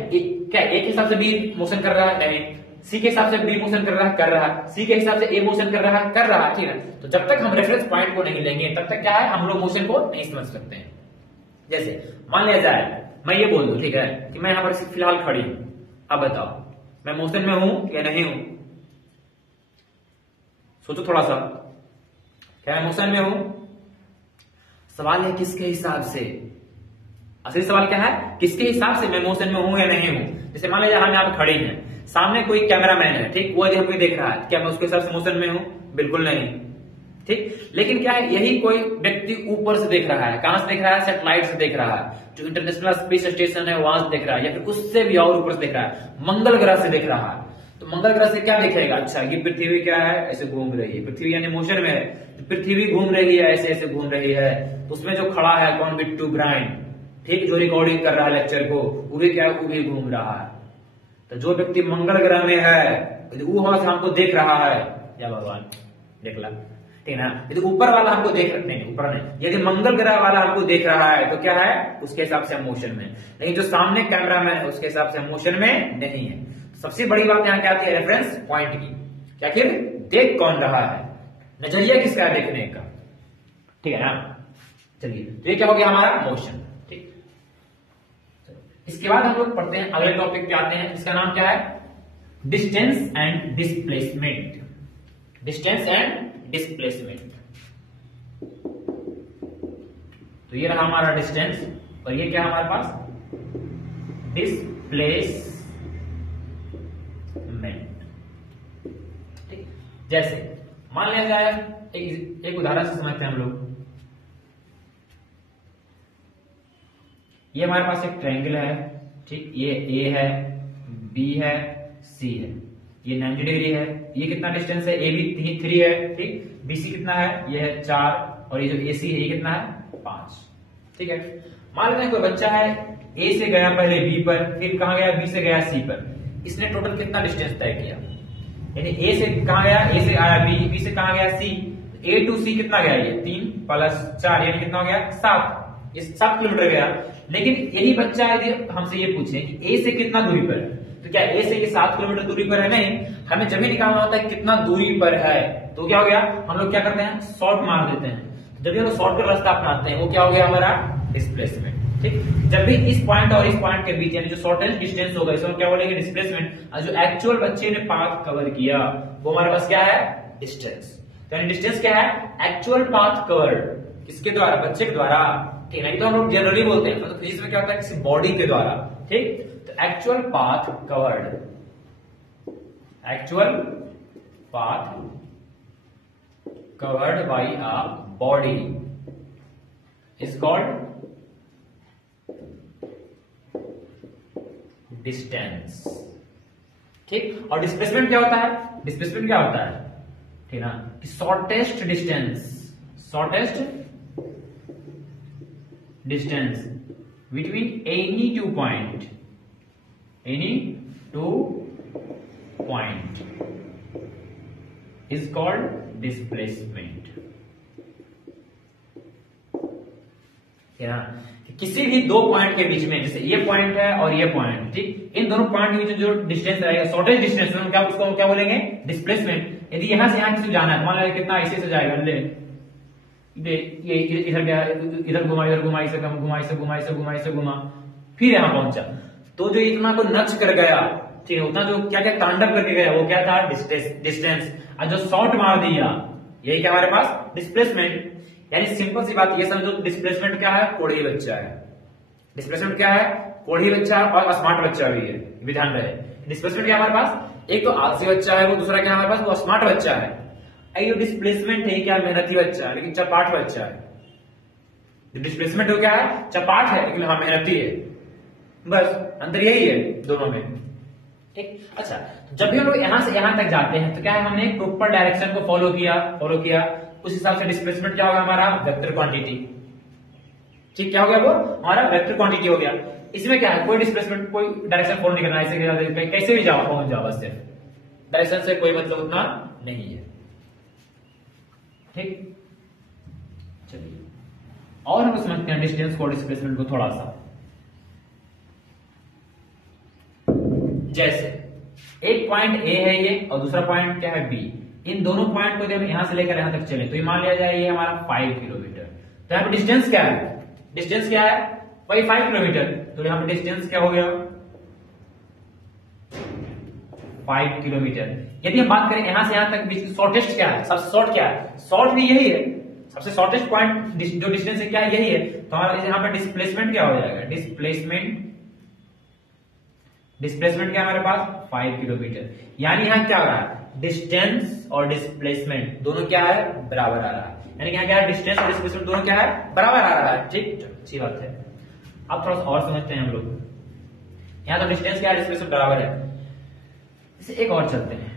ए के हिसाब से बी मोशन कर रहा है? नहीं। सी के हिसाब से बी मोशन कर रहा है? कर रहा है। सी के हिसाब से ए मोशन कर रहा है? कर रहा है। ठीक है। तो जब तक हम रेफरेंस पॉइंट को नहीं लेंगे तब तक क्या है? हम लोग मोशन को नहीं समझ सकते हैं। जैसे मान लिया जाए मैं ये बोल दूं, ठीक है, कि मैं यहां पर फिलहाल खड़ी हूं, अब बताओ मैं मोशन में हूं या नहीं हूं? सोचो थोड़ा सा, क्या मैं मोशन में हूं? सवाल है किसके हिसाब से? असली सवाल क्या है? किसके हिसाब से मैं मोशन में हूं या नहीं हूं? जैसे मान लीजिए हम यहां पर खड़े हैं, सामने कोई कैमरामैन है, ठीक, वो हमको देख रहा है, क्या मैं उसके हिसाब से मोशन में हूं? बिल्कुल नहीं। ठीक। लेकिन क्या है, यही कोई व्यक्ति ऊपर से देख रहा है। कहां से देख रहा है? सैटेलाइट से देख रहा है, जो इंटरनेशनल स्पेस स्टेशन है वहां से देख रहा है, या फिर उससे भी और ऊपर से देख रहा है, मंगल ग्रह से देख रहा है। तो मंगल ग्रह से क्या देखेगा? अच्छा ये पृथ्वी क्या है? ऐसे घूम रही है, पृथ्वी यानी मोशन में है, तो पृथ्वी घूम रही है, ऐसे ऐसे घूम रही है। तो उसमें जो खड़ा है कौन? बिट्टू ब्राइन, ठीक, जो रिकॉर्डिंग कर रहा है लेक्चर को, वो भी क्या है? वो भी घूम रहा है। तो जो व्यक्ति मंगल ग्रह में है वो वहां से हमको देख रहा है, या भगवान देख ला, ठीक है ना। यदि ऊपर वाला हमको देख रहे नहीं, ऊपर नहीं, यदि मंगल ग्रह वाला हमको देख रहा है तो क्या है? उसके हिसाब से हम मोशन में। लेकिन जो सामने कैमरामैन है उसके हिसाब से हम मोशन में नहीं है। सबसे बड़ी बात यहाँ क्या आती है? रेफरेंस पॉइंट की। क्या फिर देख कौन रहा है? नजरिया किसका है देखने का? ठीक है ना। चलिए तो ये क्या हो गया? हमारा मोशन। ठीक। इसके बाद हम लोग पढ़ते हैं अगले टॉपिक पे आते हैं, इसका नाम क्या है? Distance and displacement. Distance and displacement. तो ये रहा हमारा डिस्टेंस और ये क्या हमारे पास? डिस्प्लेसमेंट। ठीक। जैसे मान लिया जाए एक उदाहरण से समझते हैं हम लोग। ये हमारे पास एक ट्रायंगल है, ठीक, ये ए है, बी है, सी है, ये 90 डिग्री है। ये कितना डिस्टेंस है? ए बी 3 है, ठीक, बीसी कितना है? ये है 4, और ये जो एसी है ये कितना है? 5। ठीक है। मान लेते हैं कोई बच्चा है, ए से गया पहले बी पर, फिर कहां गया? बी से गया सी पर। इसने टोटल कितना डिस्टेंस तय किया? यानी ए से कहां गया? ए से आया बी, बी से कहां गया? सी। ए टू सी कितना गया? ये 3 + 4 यानी कितना हो गया? 7। ये 7 किलोमीटर गया। लेकिन यही बच्चा यदि हमसे ये पूछे कि ए से कितना दूरी पर है, तो क्या ए से ये 7 किलोमीटर दूरी पर है? नहीं। हमें जब भी निकालना होता है कितना दूरी पर है, तो क्या हो गया? हम लोग क्या करते हैं? शॉर्ट मार देते हैं। जब भी हम लोग शॉर्टकट रास्ता अपनाते हैं वो क्या हो गया? हमारा डिस्प्लेसमेंट। ठीक। जब भी इस पॉइंट और इस पॉइंट के बीच यानी जो शॉर्टेस्ट डिस्टेंस होगा इसको क्या बोलेंगे? डिस्प्लेसमेंट। और जो एक्चुअल बच्चे ने पाथ कवर किया वो हमारे पास क्या है? डिस्टेंस। यानी डिस्टेंस क्या है? Actual path covered. किसके द्वारा? बच्चे के द्वारा। ठीक है। तो हम लोग जनरली बोलते हैं, तो फिजिक्स में क्या होता है? किसी बॉडी के द्वारा। ठीक। तो actual path covered, actual path covered by a body is called distance. ठीक। और डिस्प्लेसमेंट क्या होता है? डिस्प्लेसमेंट क्या होता है? ठीक ना, कि shortest distance, shortest distance between any two point, any two point is called displacement. क्या? किसी भी दो पॉइंट के बीच में, जैसे ये पॉइंट है और ये पॉइंट, ठीक, इन दोनों पॉइंट के बीच जो डिस्टेंस रहेगा, शॉर्टेस्ट डिस्टेंस, क्या उसको क्या बोलेंगे? डिस्प्लेसमेंट। यदि यहां से यहां किसी जाना है, मान लो कितना ऐसे से जाएगा, ये इधर गया, इधर घुमा, इधर घुमा, इसे घुमा, इसे घुमा, इसे घुमा, इसे घुमा, फिर यहां पहुंचा, तो जो इतना को नच कर गया, ठीक है, उतना जो क्या क्या तांडव करके गया वो क्या था? डिस्टेंस। और जो शॉर्ट मार दिया यही क्या हमारे पास? डिस्प्लेसमेंट। यानी सिंपल सी बात ये समझो, डिस्प्लेसमेंट क्या है? कोढ़ी बच्चा है। डिस्प्लेसमेंट क्या है? कोढ़ी बच्चा और स्मार्ट बच्चा भी है, विधान रहे। डिस्प्लेसमेंट क्या हमारे पास? एक तो आलसी बच्चा है वो, दूसरा क्या हमारे पास वो स्मार्ट बच्चा है। जो डिस्प्लेसमेंट है क्या मेहनती बच्चा है लेकिन चपाट बच्चा है। जो डिस्प्लेसमेंट हो क्या है, चपाट है लेकिन हाँ मेहनती है। बस अंतर यही है दोनों में। ठीक, अच्छा जब भी हम लोग यहां से यहां तक जाते हैं तो क्या है, हमने प्रॉपर डायरेक्शन को फॉलो किया, उस हिसाब से डिस्प्लेसमेंट क्या होगा हमारा, वेक्टर क्वांटिटी। ठीक, क्या हो गया वो हमारा वेक्टर क्वांटिटी हो गया। इसमें क्या है, कोई डिस्प्लेसमेंट कोई डायरेक्शन फॉलो नहीं करना, ऐसे कैसे भी जाओ पहुंच जाओ, बस सिर्फ डायरेक्शन से कोई मतलब उतना नहीं है। ठीक, चलिए और हम समझते हैं डिस्टेंस को डिस्प्लेसमेंट को थोड़ा सा। जैसे एक पॉइंट ए है ये और दूसरा पॉइंट क्या है बी, इन दोनों पॉइंट को जब यहां से लेकर यहां तक चले तो ये मान लिया जाए ये हमारा 5 किलोमीटर। तो यहाँ पे डिस्टेंस क्या है, डिस्टेंस क्या है वही 5 किलोमीटर। तो यहाँ पे डिस्टेंस क्या हो गया 5 किलोमीटर। यदि हम बात करें यहां से यहां तक बीच शॉर्टेस्ट क्या है, सबसे शॉर्ट क्या है, शॉर्ट भी यही है, सबसे शॉर्टेस्ट पॉइंट जो डिस्टेंस है क्या है यही है। तो हमारा यहाँ पे डिस्प्लेसमेंट क्या हो जाएगा, डिस्प्लेसमेंट क्या है हमारे पास 5 किलोमीटर। यानी यहाँ क्या हो रहा है, डिस्टेंस और डिस्प्लेसमेंट दोनों क्या है बराबर आ रहा है। यानी यहाँ क्या है, डिस्टेंस और डिस्प्लेसमेंट दोनों क्या है बराबर आ रहा है। ठीक, अच्छी बात है। अब थोड़ा सा और समझते हैं हम लोग। यहाँ तो डिस्टेंस क्या है, डिस्प्लेसमेंट बराबर है। इसे एक और चलते हैं,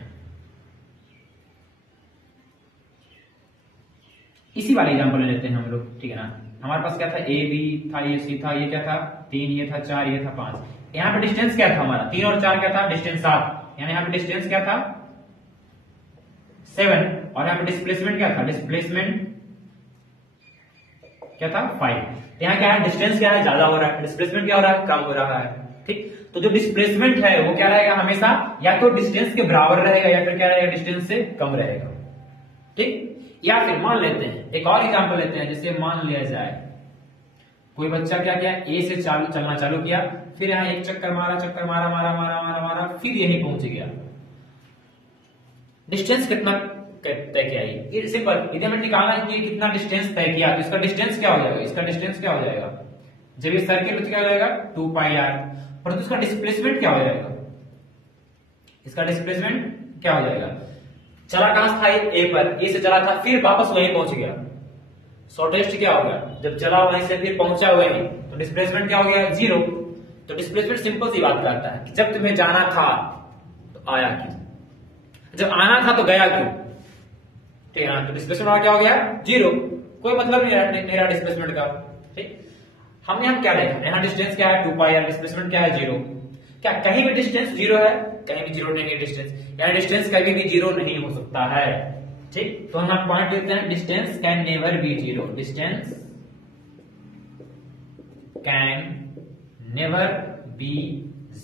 इसी वाले एग्जाम्पल ले लेते हैं हम लोग। ठीक है ना, हमारे पास क्या था, ए बी था, ये सी था, ये क्या था 3, ये था 4, ये था 5। यहाँ पे डिस्टेंस क्या था हमारा 3 और 4 क्या था, डिस्टेंस 7। यानी यहाँ पे डिस्टेंस क्या था 7 और यहाँ पे डिस्प्लेसमेंट क्या था, डिस्प्लेसमेंट क्या था 5। यहाँ क्या है, डिस्टेंस क्या है ज्यादा हो रहा है, डिस्प्लेसमेंट क्या हो रहा है कम हो रहा है। ठीक, तो जो डिस्प्लेसमेंट है वो क्या रहेगा हमेशा, या तो डिस्टेंस के बराबर रहेगा या फिर क्या रहेगा डिस्टेंस से कम रहेगा। ठीक, या फिर मान लेते हैं एक और एग्जांपल लेते हैं। जैसे मान लिया जाए कोई बच्चा क्या किया, ए से चलना चालू किया, फिर यहाँ एक चक्कर मारा मारा, फिर यहीं पहुंच गया। डिस्टेंस कितना तय किया, ये सिंपल, इधर में निकालना है कि कितना डिस्टेंस तय किया। तो इसका डिस्टेंस क्या हो जाएगा, इसका डिस्टेंस क्या हो जाएगा, जब ये सर्किल क्या हो जाएगा 2πr। परंतु इसका डिस्प्लेसमेंट क्या हो जाएगा, इसका डिस्प्लेसमेंट क्या हो जाएगा, चला कहां था ए पर, ए से चला था फिर वापस वहीं पहुंच गया। शॉर्टेस्ट क्या होगा, जब चला वहीं से फिर पहुंचा वहीं, तो डिस्प्लेसमेंट क्या हो गया 0। तो डिस्प्लेसमेंट सिंपल सी बात करता है कि जब तुम्हें जाना था तो आया क्यों, जब आना था तो गया क्यों। ठीक है, तो डिस्प्लेसमेंट क्या हो गया 0, कोई मतलब नहीं रहा डिस्प्लेसमेंट का। ठीक, हमने हम क्या देखा, यहाँ डिस्टेंस क्या है 2πr, डिस्प्लेसमेंट क्या है 0। क्या कहीं भी डिस्टेंस 0 है, कहीं भी 0 नहीं है डिस्टेंस, यानी डिस्टेंस कभी भी 0 नहीं हो सकता है। ठीक, तो हम पॉइंट लेते हैं, distance can never be 0, distance can never be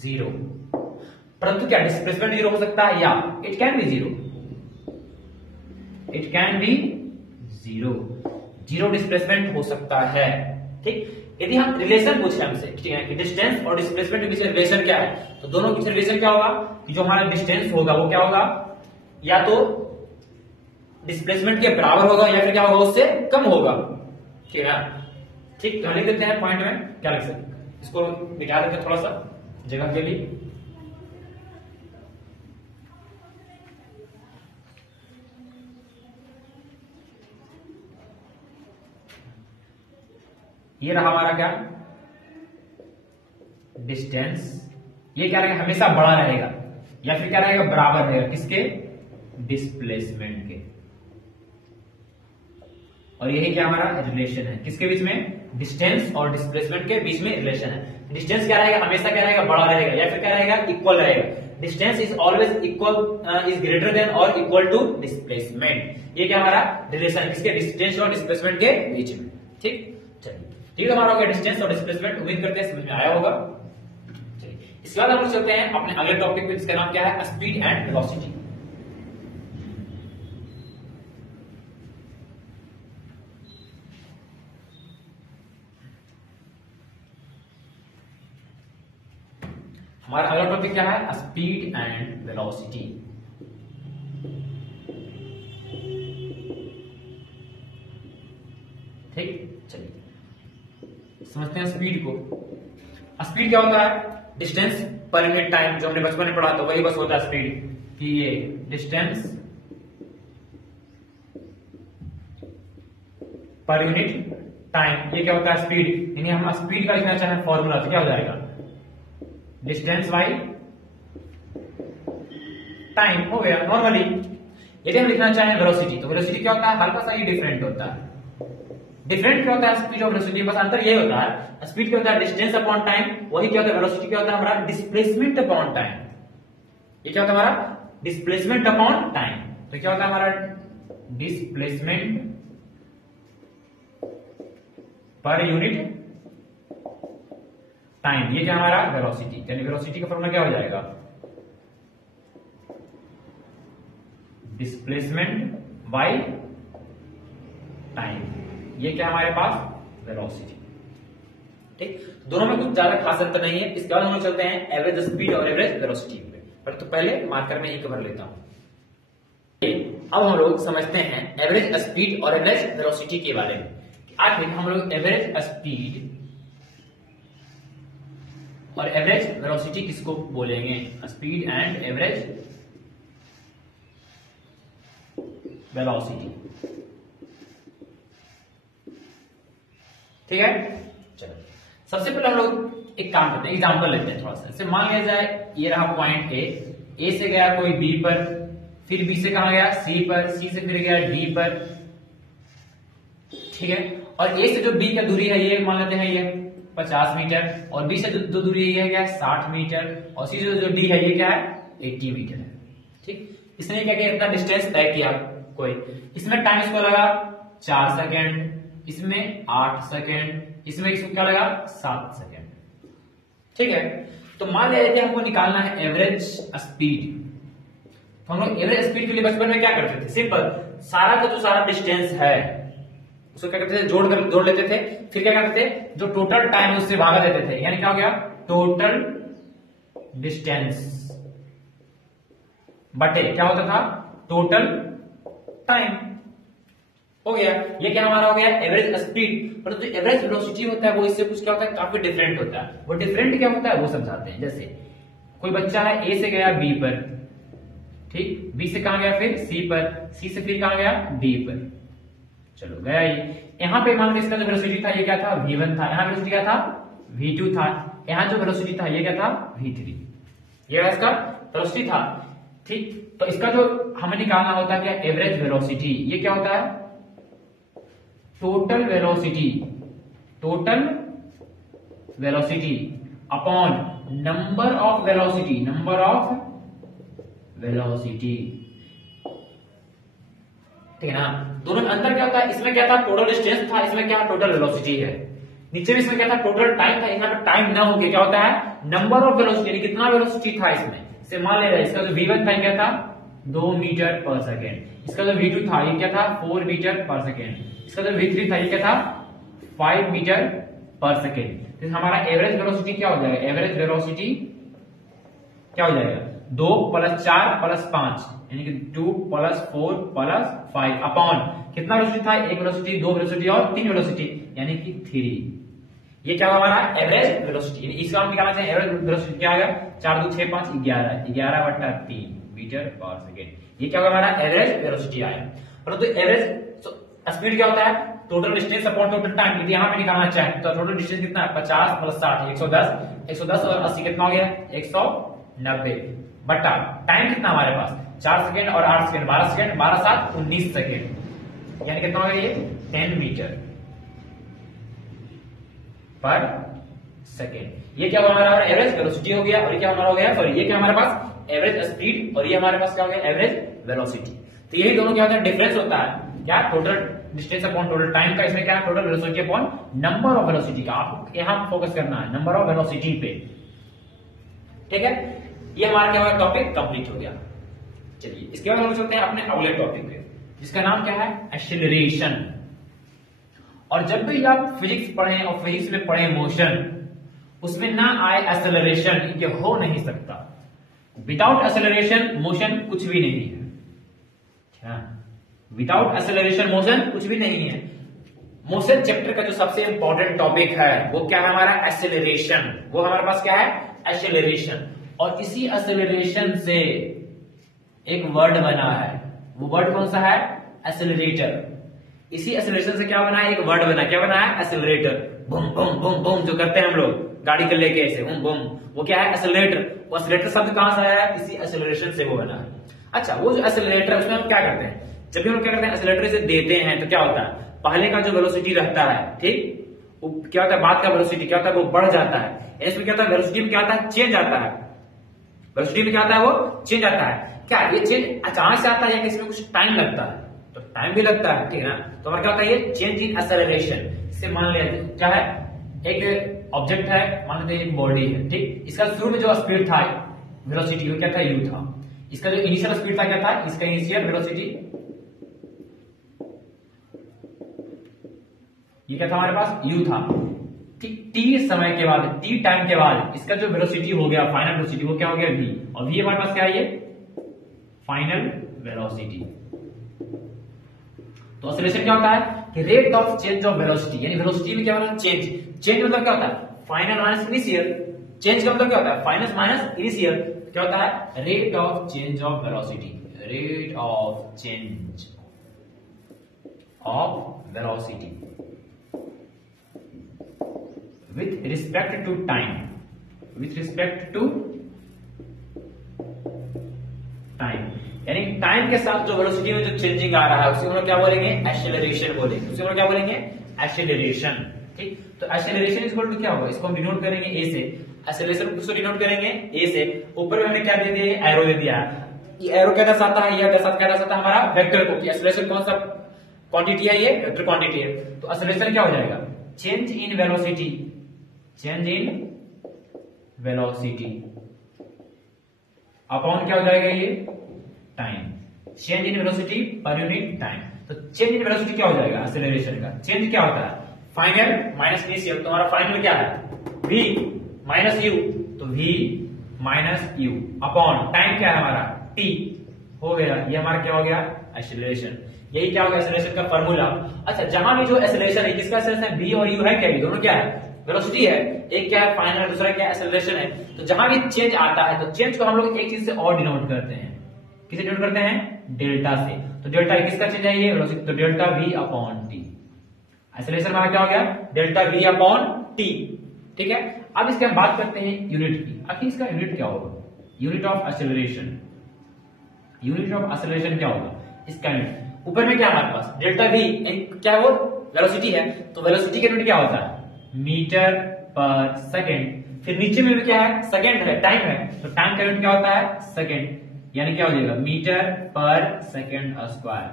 0। परंतु क्या डिस्प्लेसमेंट 0 हो सकता है, या it can be 0, it can be 0 displacement हो सकता है। ठीक, यदि हम रिलेशन पूछे हमसे, ठीक है, कि डिस्टेंस और डिस्प्लेसमेंट के बीच रिलेशन क्या है, तो दोनों के बीच रिलेशन क्या होगा कि जो हमारा डिस्टेंस होगा वो क्या होगा, या तो डिस्प्लेसमेंट के बराबर होगा या फिर क्या होगा उससे कम होगा। ठीक है, ठीक, तो लिख देते हैं पॉइंट में क्या लिख सकते हैं, इसको मिटा देते हैं थोड़ा सा जगह के लिए। ये रहा हमारा क्या डिस्टेंस, ये क्या रहेगा हमेशा बड़ा रहेगा या फिर क्या रहेगा बराबर रहेगा किसके, डिस्प्लेसमेंट के। और यही क्या हमारा रिलेशन है किसके बीच में, डिस्टेंस और डिस्प्लेसमेंट के बीच में रिलेशन है। डिस्टेंस क्या रहेगा हमेशा क्या रहेगा बड़ा रहेगा या फिर क्या रहेगा इक्वल रहेगा। Distance is always equal, is greater than और इक्वल टू डिस्प्लेसमेंट। ये क्या हमारा रिलेशन है किसके, डिस्टेंस और डिस्प्लेसमेंट के बीच में। ठीक, चलिए ठीक है, हमारा हो गया डिस्टेंस और डिस्प्लेसमेंट। उम्मीद करते हैं समझ में आया होगा। चलिए इसके बाद हम लोग चलते हैं अपने अगले टॉपिक पे जिसका नाम क्या है, स्पीड एंड वेलोसिटी। हमारा अगला टॉपिक क्या है, स्पीड एंड वेलोसिटी। ठीक, चलिए समझते हैं स्पीड को। स्पीड क्या होता है, डिस्टेंस पर यूनिट टाइम, जो हमने बचपन में पढ़ा तो वही बस होता है स्पीड। कि ये डिस्टेंस पर यूनिट टाइम, ये क्या होता है स्पीड, यानी हम स्पीड का लिखना चाहें फॉर्मूला तो क्या हो जाएगा डिस्टेंस बाई टाइम हो गया नॉर्मली। यदि हम लिखना चाहें वेलोसिटी तो वेलोसिटी क्या होता है हल्का सा ही डिफरेंट होता है। डिफरेंट क्या होता है स्पीड और वेलोसिटी, बस अंतर ये होता है स्पीड क्या होता है डिस्टेंस अपॉन टाइम, वही क्या होता है वेलोसिटी क्या होता है हमारा डिस्प्लेसमेंट अपॉन टाइम। ये क्या होता है हमारा डिस्प्लेसमेंट अपॉन टाइम, तो क्या होता है हमारा डिस्प्लेसमेंट पर यूनिट टाइम, ये क्या हमारा वेलोसिटी, यानी वेलोसिटी का फॉर्मूला क्या हो जाएगा डिस्प्लेसमेंट बाय टाइम, ये क्या हमारे पास वेलोसिटी। ठीक, दोनों में कुछ ज्यादा खास अंतर नहीं है। इसके बाद हम लोग चलते हैं एवरेज स्पीड और एवरेज वेलोसिटी पे, पर तो पहले मार्कर में ही कवर लेता हूं। अब हम लोग समझते हैं एवरेज स्पीड और एवरेज वेलोसिटी के बारे में। आखिर हम लोग एवरेज स्पीड और एवरेज वेलोसिटी किसको बोलेंगे, स्पीड एंड एवरेज वेलोसिटी। ठीक है, चलो सबसे पहले हम लोग एक काम करते हैं, एग्जांपल लेते हैं थोड़ा सा। जैसे मान लिया जाए ये रहा पॉइंट ए से गया कोई बी पर, फिर बी से कहां गया सी पर, सी से फिर गया डी पर। ठीक है, और ए से जो बी का दूरी है ये मान लेते हैं ये 50 मीटर, और बी से जो दूरी है ये क्या है 60 मीटर, और सी से जो डी है ये क्या है 80 मीटर है। ठीक, इसने क्या किया इतना डिस्टेंस तय किया कोई, इसमें टाइम इसको लगा 4 सेकेंड, इसमें 8 सेकेंड, इसमें इसको क्या लगा 7 सेकेंड। ठीक है, तो मान लेते हैं हमको निकालना है एवरेज स्पीड। तो हम लोग एवरेज स्पीड के लिए बचपन में क्या करते थे, सिंपल सारा का जो सारा डिस्टेंस है उसको क्या करते थे जोड़ लेते थे, फिर क्या करते थे जो टोटल टाइम है उससे भागा देते थे, यानी क्या हो गया टोटल डिस्टेंस बटे क्या होता था टोटल टाइम, हो गया। ये क्या हमारा हो गया एवरेज स्पीड। परंतु जो एवरेज वेलोसिटी होता है वो इससे कुछ क्या होता है काफी डिफरेंट होता है। वो डिफरेंट क्या होता है वो समझाते हैं। जैसे कोई बच्चा है ए से गया बी पर, ठीक, बी से कहां गया फिर सी पर, सी से फिर कहां गया डी पर, चलो गया ये। यहां पे मान लो इसका जो वेलोसिटी था ये क्या था v1 था, यहां वेलोसिटी क्या था v2 था, यहां जो वेलोसिटी था ये क्या था v3, ये इसका वेलोसिटी था। ठीक, तो इसका जो हमें निकालना होता है क्या एवरेज वेलोसिटी, ये क्या होता है total velocity, total velocity upon number of velocity, number of velocity. ठीक है ना, दोनों में अंतर क्या होता है, इसमें क्या था टोटल डिस्टेंस था, इसमें क्या टोटल वेलोसिटी है। नीचे में इसमें क्या था टोटल टाइम था, यहाँ पे टाइम ना होके क्या होता है नंबर ऑफ वेलोसिटी, यानी कितना वेलोसिटी था इसमें। से मान ले रहा है इसका जो v1 था क्या था 2 मीटर पर सेकेंड, इसका जो v2 था ये क्या था 4 मीटर पर सेकेंड, इसका जो v3 था ये क्या था 5 मीटर पर सेकेंड। तो हमारा एवरेज वेलोसिटी क्या हो जाएगा, एवरेज वेलोसिटी क्या हो जाएगा 2 + 4 + 5 यानी कि 2 + 4 + 5 अपॉन कितना वेलोसिटी था, एक वेलोसिटी, दो वेलोसिटी और तीन वेलोसिटी यानी कि 3। ये क्या होगा हमारा एवरेज वेलोसिटी। इसका हम निकालना चाहिए एवरेज वेलोसिटी क्या आएगा 4 2 6 5 11/3 मीटर पर सेकेंड। ये क्या होगा हमारा एवरेज वेलोसिटी आया। परंतु एवरेज स्पीड क्या होता है total distance upon total time. यदि यहाँ पे निकालना चाहे तो टोटल डिस्टेंस कितना है 50 + 60 110 और 80 कितना हो गया 190 बटा टाइम कितना हमारे पास 4 सेकेंड और 8 सेकेंड 12 सेकेंड 12 7 19 सेकेंड यानी कितना हो गया ये 10 मीटर पर सेकेंड। ये क्या होगा हमारा एवरेज वेलोसिटी हो गया, और ये क्या हमारा हो गया सॉरी ये क्या हमारे पास एवरेज स्पीड, और ये हमारे पास क्या हो गया एवरेज वेलोसिटी। तो यही दोनों क्या होता है डिफरेंस होता है क्या total distance upon total time का, इसमें क्या total velocity upon number of velocity का। आपको यहां फोकस करना है नंबर ऑफ वेलोसिटी पे। ठीक है, ये हमारा क्या हुआ टॉपिक कंप्लीट हो गया। चलिए इसके बाद हम चलते हैं अपने अगले टॉपिक पे जिसका नाम क्या है एक्सेलरेशन। और जब भी आप फिजिक्स पढ़ें और फिजिक्स में पढ़ें मोशन, उसमें ना आए एक्सेलरेशन, ये हो नहीं सकता। विदाउट एक्सेलरेशन मोशन कुछ भी नहीं है। विदाउट एक्सेलरेशन मोशन कुछ भी नहीं है। मोशन चैप्टर का जो सबसे इंपॉर्टेंट टॉपिक है वो क्या है हमारा एक्सेलरेशन। वो हमारे पास क्या है एक्सेलरेशन, और इसी एक्सेलरेशन से एक वर्ड बना है, वो वर्ड कौन सा है? एक्सेलरेटर। इसी एक्सेलरेशन से क्या बना है? एक वर्ड बना, क्या बना है? Accelerator. Boom boom boom boom जो करते हैं हम लोग गाड़ी को लेके ऐसे बूम बूम, वो क्या है? एक्सेलरेटर। वो एक्सेलरेटर शब्द कहां से आया है? इसी एक्सेलरेशन से वो बना है। अच्छा, वो जो एक्सेलरेटर है उसमें हम क्या करते हैं? जब भी हम क्या करते हैं एक्सेलरेटर से देते हैं तो क्या होता है? पहले का जो वेलोसिटी रहता है, ठीक, वो क्या होता है? बाद का वेलोसिटी क्या होता है? वो बढ़ जाता है। इसमें क्या होता है? वेलोसिटी में क्या आता है? चेंज आता है। वेलोसिटी में क्या आता है? वो चेंज आता है। क्या ये चेंज अचानक से आता है या किसी में कुछ टाइम लगता है? तो टाइम भी लगता है, ठीक है ना। तो हमारा क्या होता है? ये चेंज इन एक्सेलरेशन। इससे मान लिया क्या है? एक ऑब्जेक्ट है, मान लेते हैं एक बॉडी है, ठीक। इसका शुरू में जो स्पीड था, वेलोसिटी, वो क्या था? यू था। इसका जो इनिशियल स्पीड था क्या था? इसका इनिशियल वेलोसिटी ये क्या था हमारे पास? यू था। ठीक, टी समय के बाद, टी टाइम के बाद इसका जो वेलोसिटी हो गया, फाइनल वेलोसिटी, वो क्या हो गया? वी। और वी हमारे पास क्या है? ये फाइनल वेलोसिटी। तो एक्सेलरेशन क्या होता है? कि rate of change of velocity, यानी वेलोसिटी में क्या होता है? चेंज। चेंज मतलब क्या होता है? Final minus initial. चेंज का मतलब क्या होता है? Final minus initial. क्या होता है? Rate of change of velocity. Rate of change of velocity with respect to time, with respect to time, यानी टाइम के साथ जो वेलोसिटी में जो चेंजिंग आ रहा है उसे हम लोग क्या बोलेंगे? एक्सेलरेशन बोलेंगे। उसे हम लोग क्या बोलेंगे? एक्सेलरेशन। ठीक, तो एक्सेलरेशन इज इक्वल टू क्या होगा? इसको हम डिनोट करेंगे ए से। एक्सेलरेशन किसको डिनोट करेंगे? ए से। ऊपर में हमने क्या दे दिया? एरो दे दिया है। ये एरो क्या दर्शाता है? यह दर्शाता है हमारा वेक्टर को, कि एक्सेलरेशन कौन सा क्वांटिटी है? ये वेक्टर क्वांटिटी है। तो एक्सेलरेशन क्या हो जाएगा? Change in velocity, change in velocity upon क्या हो जाएगा? ये time. Change in velocity per unit time. तो चेंज इन वेलोसिटी क्या हो जाएगा? एक्सेलरेशन का चेंज क्या होता है? Final minus initial. तो हमारा फाइनल क्या है? v minus you. तो v minus you upon time क्या है हमारा? t हो गया। ये हमारा क्या हो गया? एक्सेलरेशन। यही क्या हो गया? एक्सेलरेशन का फॉर्मूला। अच्छा, जहां भी जो एक्सेलरेशन है, किसका एक्सेलरेशन? v और u है क्या? ये दोनों क्या है? वेलोसिटी है। एक क्या है? फाइनल, दूसरा क्या है? एक्सेलरेशन है। तो जहां भी चेंज आता है तो चेंज को हम लोग एक चीज से और डिनोट करते हैं। किसे डिनोट करते हैं? डेल्टा से। तो डेल्टा किसका चेंज है? ये वेलोसिटी। तो delta v upon T. Acceleration हमारा क्या हो गया? Delta v upon T. ठीक है, अब इसके हम बात करते हैं यूनिट की। आखिर इसका यूनिट क्या होगा? Unit of acceleration. Unit of acceleration क्या होगा? इसका यूनिट ऊपर में क्या है हमारे पास? डेल्टा v क्या है? वो वेलोसिटी है। तो वेलोसिटी का यूनिट क्या होता है? मीटर पर सेकेंड। फिर नीचे में भी क्या है? सेकेंड है, टाइम है। तो टाइम का यूनिट क्या होता है? सेकेंड। यानी क्या हो जाएगा? मीटर पर सेकेंड स्क्वायर,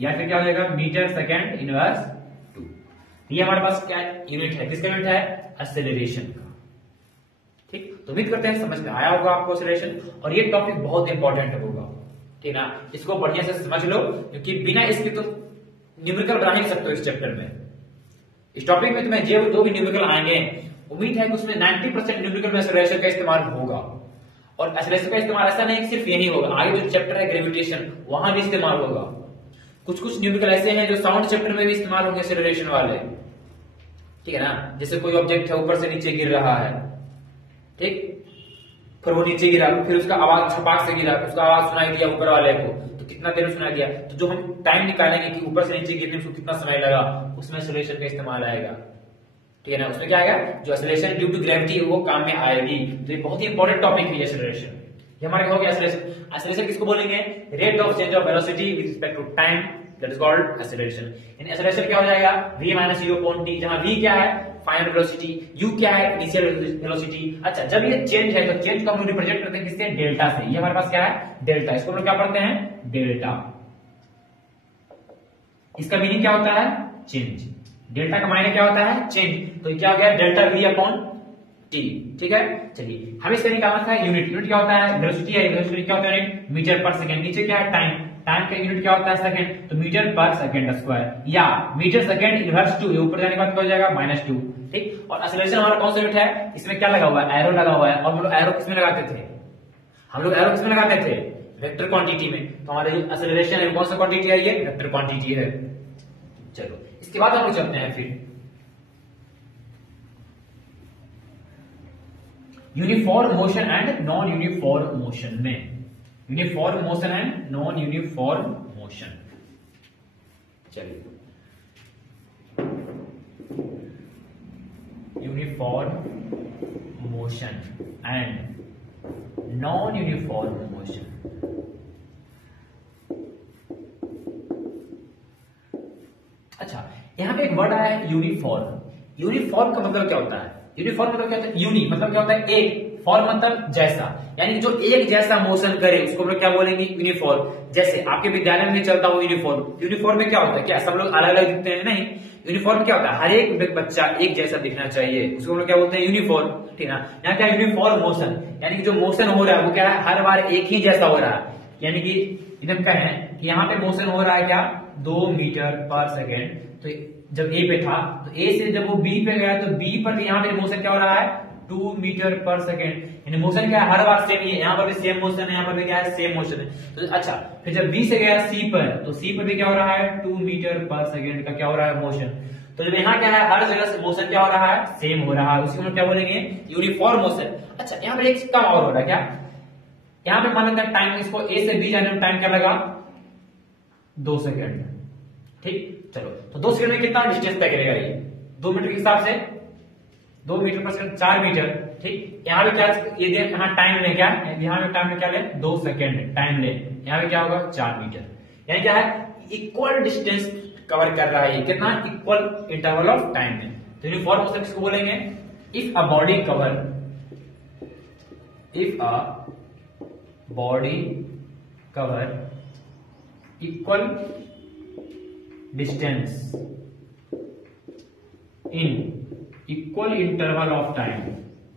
या फिर क्या हो जाएगा? Metre second inverse 2। ये हमारे पास क्या यूनिट है? किसका यूनिट है? एक्सेलरेशन का। ठीक, तो उम्मीद करते हैं समझ में आया होगा आपको एक्सेलरेशन। और ये टॉपिक बहुत इंपॉर्टेंट होगा, ठीक ना। इसको बढ़िया से समझ लो, क्योंकि बिना इसके तुम न्यूमेरिकल बना नहीं सकते हो इस चैप्टर में। इस टॉपिक में तुम्हें जो भी न्यूमेरिकल आएंगे, उम्मीद है कि उसमें 90% न्यूमेरिकल में एक्सेलरेशन का इस्तेमाल होगा। और एक्सेलरेशन का इस्तेमाल ऐसा नहीं सिर्फ यही होगा, आगे जो चैप्टर है ग्रेविटेशन, वहां भी इस्तेमाल होगा। कुछ कुछ न्यूमेरिकल ऐसे हैं जो साउंड चैप्टर में भी इस्तेमाल होंगे, एक्सेलरेशन वाले, ठीक है ना। जैसे कोई ऑब्जेक्ट है ऊपर से नीचे गिर रहा है, ठीक, फिर वो नीचे गिरा, फिर उसका आवाज छपाक से गिरा, उसका आवाज सुनाई दिया ऊपर वाले को, तो कितना देर में सुनाई दिया। तो जो हम टाइम निकालेंगे कि ऊपर से नीचे गिरने में उसको कितना समय लगा, उसमें एक्सेलरेशन का इस्तेमाल आएगा, ठीक है ना। उसमें क्या आएगा? जो एक्सेलरेशन ड्यू टू ग्रेविटी है वो काम में आएगी। तो ये बहुत ही इंपॉर्टेंट टॉपिक है एक्सेलरेशन। ये हमारे हो गया एक्सेलरेशन। एक्सेलरेशन किसको बोलेंगे? Rate of change of velocity with respect to time, that is called acceleration. In acceleration क्या हो जाएगा? v minus u upon t, जहां v क्या है? फाइनल वेलोसिटी, u क्या है? Initial velocity. अच्छा, जब ये चेंज है तो चेंज को हम लोग रिप्रेजेंट करते हैं किससे? डेल्टा से। ये हमारे पास क्या है? डेल्टा। इसको हम लोग क्या पढ़ते हैं? डेल्टा। इसका मीनिंग क्या होता है? चेंज। डेल्टा का मायने क्या होता है? चेंज। तो क्या हो गया? डेल्टा v अपॉन टी, ठीक है। चलिए, हमें इसका निकालना था यूनिट। यूनिट क्या होता है? वेलोसिटी है, वेलोसिटी क्या होता है? यूनिट मीटर पर सेकंड। नीचे क्या है? टाइम। टाइम का यूनिट क्या होता है? सेकंड। तो मीटर पर सेकंड स्क्वायर, या मीटर सेकंड इनवर्स 2, ऊपर जाने के बाद क्या हो जाएगा? -2, ठीक। और एक्सेलरेशन हमारा कौन सा यूनिट है? इसमें क्या लगा हुआ है? एरो लगा हुआ है। और हम लोग एरो किसमें लगाते थे? हम लोग एरो किसमें लगाते थे? वेक्टर क्वांटिटी में। तो हमारा जो एक्सेलरेशन है कौन सा क्वांटिटी है? ये वेक्टर क्वांटिटी है। चलो, इसके बाद हम लोग चलते हैं फिर uniform motion and non uniform motion में। Uniform motion and non uniform motion. चलिए, uniform motion and non uniform motion. अच्छा, यहां पे एक वर्ड आया है यूनिफॉर्म। यूनिफॉर्म का मतलब क्या होता है? यूनिफॉर्म मतलब क्या होता है? यूनि मतलब क्या होता है? एक, फॉर्म मतलब जैसा, यानी जो एक जैसा मोशन करे उसको हम लोग क्या बोलेंगे? यूनिफॉर्म। जैसे आपके विद्यालय में चलता हो यूनिफॉर्म, यूनिफॉर्म में क्या होता है? क्या सब लोग अलग अलग दिखते हैं? नहीं, यूनिफॉर्म क्या होता है? हर एक बच्चा एक जैसा दिखना चाहिए, उसको हम लोग क्या बोलते हैं? यूनिफॉर्म। ठीक है ना? यहाँ क्या यूनिफॉर्म मोशन, यानी कि जो मोशन हो रहा है वो क्या है? हर बार एक ही जैसा हो रहा है, यानी कि एकदम कहें कि यहाँ पे मोशन हो रहा है क्या? 2 मीटर पर सेकेंड। तो जब ए पे था तो ए से जब वो बी पे गया तो बी पर यहाँ पे मोशन क्या हो रहा है? 2 मीटर पर सेकेंड। यानी मोशन क्या है? हर बार सेम ही है, यहाँ पर भी सेम मोशन है, यहाँ पर भी क्या है? सेम मोशन है। तो अच्छा, फिर जब बी से गया सी पर तो सी पर भी क्या हो रहा है? 2 मीटर पर सेकेंड का क्या हो रहा है? मोशन। तो जब यहाँ क्या है? हर जगह से मोशन क्या हो रहा है? सेम हो रहा है, उसी को हम क्या बोलेंगे? Uniform motion. अच्छा, यहाँ पर एक काम और हो रहा है क्या? यहाँ पे मान लेते हैं टाइम, इसको ए से बी जाने में टाइम क्या लगा? 2 सेकेंड। ठीक, चलो, तो 2 सेकंड में कितना डिस्टेंस तय करेगा ये? 2 मीटर के हिसाब से 2 मीटर पर सेकंड 4 मीटर। ठीक, यहाँ पे क्या ये दे, यहाँ टाइम ले क्या? यहाँ पे टाइम क्या ले? 2 सेकंड टाइम ले। यहाँ पे क्या होगा? 4 मीटर। यानी क्या है? इक्वल डिस्टेंस कवर कर रहा है। कितना? इक्वल इंटरवल ऑफ टाइम में। तो यूनिफॉर्म मोशन किसको बोलेंगे? If a body cover, if a body cover equal distance in equal interval of time,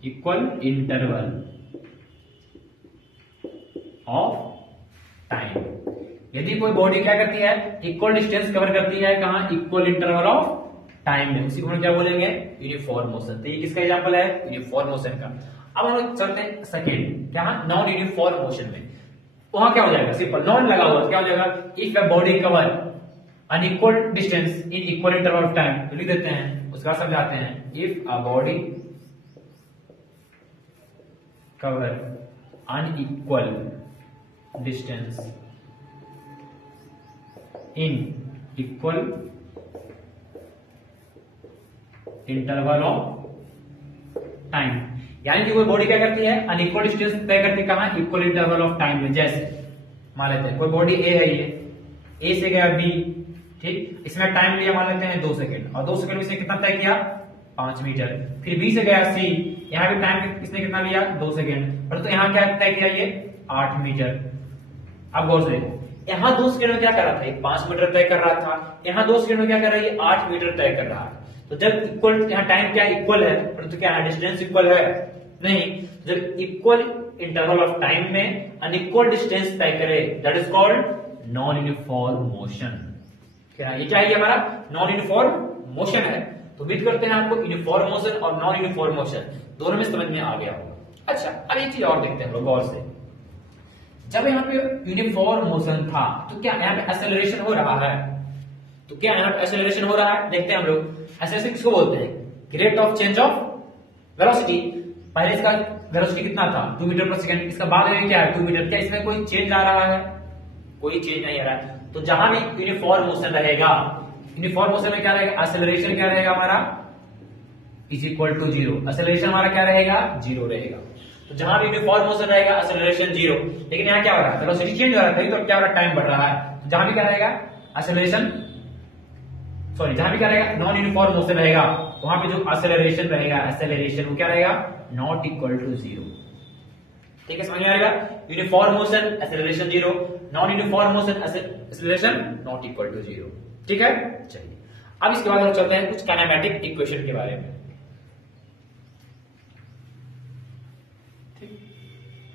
equal interval of time। यदि कोई बॉडी क्या करती है? इक्वल डिस्टेंस कवर करती है, कहां? इक्वल इंटरवल ऑफ टाइम में, उसी को हम क्या बोलेंगे? Uniform motion. तो ये किसका एग्जांपल है? यूनिफॉर्म मोशन का। अब हम लोग चलते हैं सेकेंड, क्या? नॉन यूनिफॉर्म मोशन में। वहां क्या हो जाएगा? सिंपल, नॉन लगा हुआ क्या हो जाएगा? If a body cover unequal distance in equal interval of time, तो लिख देते हैं, उसका समझाते हैं। If a body cover unequal distance in equal interval of time, यानी कि कोई बॉडी क्या करती है? अनइक्वल डिस्टेंस तय करती है, कहां? इक्वल इंटरवल ऑफ टाइम में। जैसे मान लेते हैं कोई बॉडी ए है, ये ए से गया बी, ठीक, इसमें टाइम लिया मान लेते हैं 2 सेकंड, और 2 सेकंड में इसने कितना तय किया? 5 मीटर। फिर बी से गया सी, यहाँ भी टाइम इसने कितना लिया? 2 सेकंड, और तो यहाँ क्या तय किया? ये 8 मीटर। अब गौर से देखो, यहाँ 2 सेकंड में क्या कर रहा था? 5 मीटर तय कर रहा था, यहाँ 2 सेकंड में क्या कर रहा है? 8 मीटर तय कर रहा है। तो जब इक्वल, यहाँ टाइम क्या इक्वल है, परंतु क्या डिस्टेंस इक्वल है? नहीं। जब इक्वल इंटरवल ऑफ टाइम में अनइक्वल डिस्टेंस तय करे, that is called non uniform motion. क्या ये क्या है? हमारा नॉन यूनिफॉर्म मोशन है। तो उम्मीद करते हैं आपको यूनिफॉर्म मोशन और नॉन यूनिफॉर्म मोशन दोनों में समझ में आ गया होगा। अच्छा, अब एक चीज और देखते हैं हम लोग गौर से। जब यहाँ पे यूनिफॉर्म मोशन था तो क्या यहाँ पे एक्सेलरेशन हो रहा है? तो क्या यहाँ पे एक्सेलरेशन हो रहा है? देखते हैं हम लोग। एक्सेलरेशन किसको बोलते हैं? Rate of change of velocity. पहले इसका वेलोसिटी कितना था? 2 मीटर पर सेकंड। इसका बाद में क्या है? 2 मीटर। क्या इसमें कोई चेंज आ रहा है? कोई चेंज नहीं आ रहा है। तो जहां भी यूनिफॉर्म मोशन रहेगा, यूनिफॉर्म मोशन में क्या रहेगा? एक्सेलरेशन क्या रहेगा हमारा? Is equal to 0। एक्सेलरेशन हमारा क्या रहेगा? 0 रहेगा। तो जहां भी यूनिफॉर्म मोशन रहेगा एक्सेलरेशन 0। लेकिन यहाँ क्या हो रहा है? वेलोसिटी चेंज हो रहा है, तो क्या हो रहा है? टाइम बढ़ रहा है। तो जहां भी क्या रहेगा? एक्सेलरेशन, सॉरी, जहां भी क्या रहेगा? नॉन यूनिफॉर्म मोशन रहेगा, वहां पे जो एक्सेलरेशन रहेगा, एक्सेलरेशन वो क्या रहेगा? Not equal to 0। ठीक है, समझ में आएगा? Uniform motion acceleration 0, non uniform motion acceleration not equal to 0। ठीक है, चलिए अब इसके बाद हम चलते हैं कुछ काइनेमैटिक इक्वेशन के बारे में।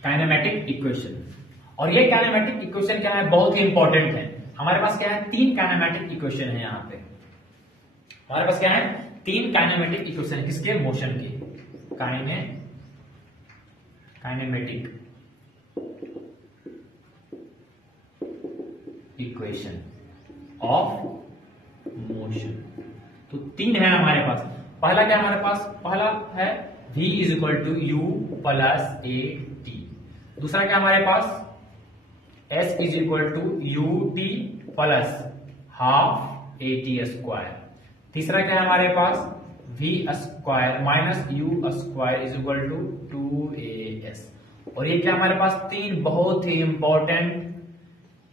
काइनेमैटिक इक्वेशन, और ये काइनेमैटिक इक्वेशन क्या है? बहुत ही इंपॉर्टेंट है। हमारे पास क्या है? 3 काइनेमैटिक इक्वेशन है। यहाँ पे हमारे पास क्या है? 3 काइनेमैटिक इक्वेशन। किसके? मोशन के। Kinematic equation of motion. तो 3 है हमारे पास। पहला क्या है हमारे पास? पहला है v is equal to u plus a t. दूसरा क्या हमारे पास? S is equal to u t plus half a t square. तीसरा क्या है हमारे पास, v square minus u square is equal to 2as। और ये क्या हमारे पास तीन बहुत ही इंपॉर्टेंट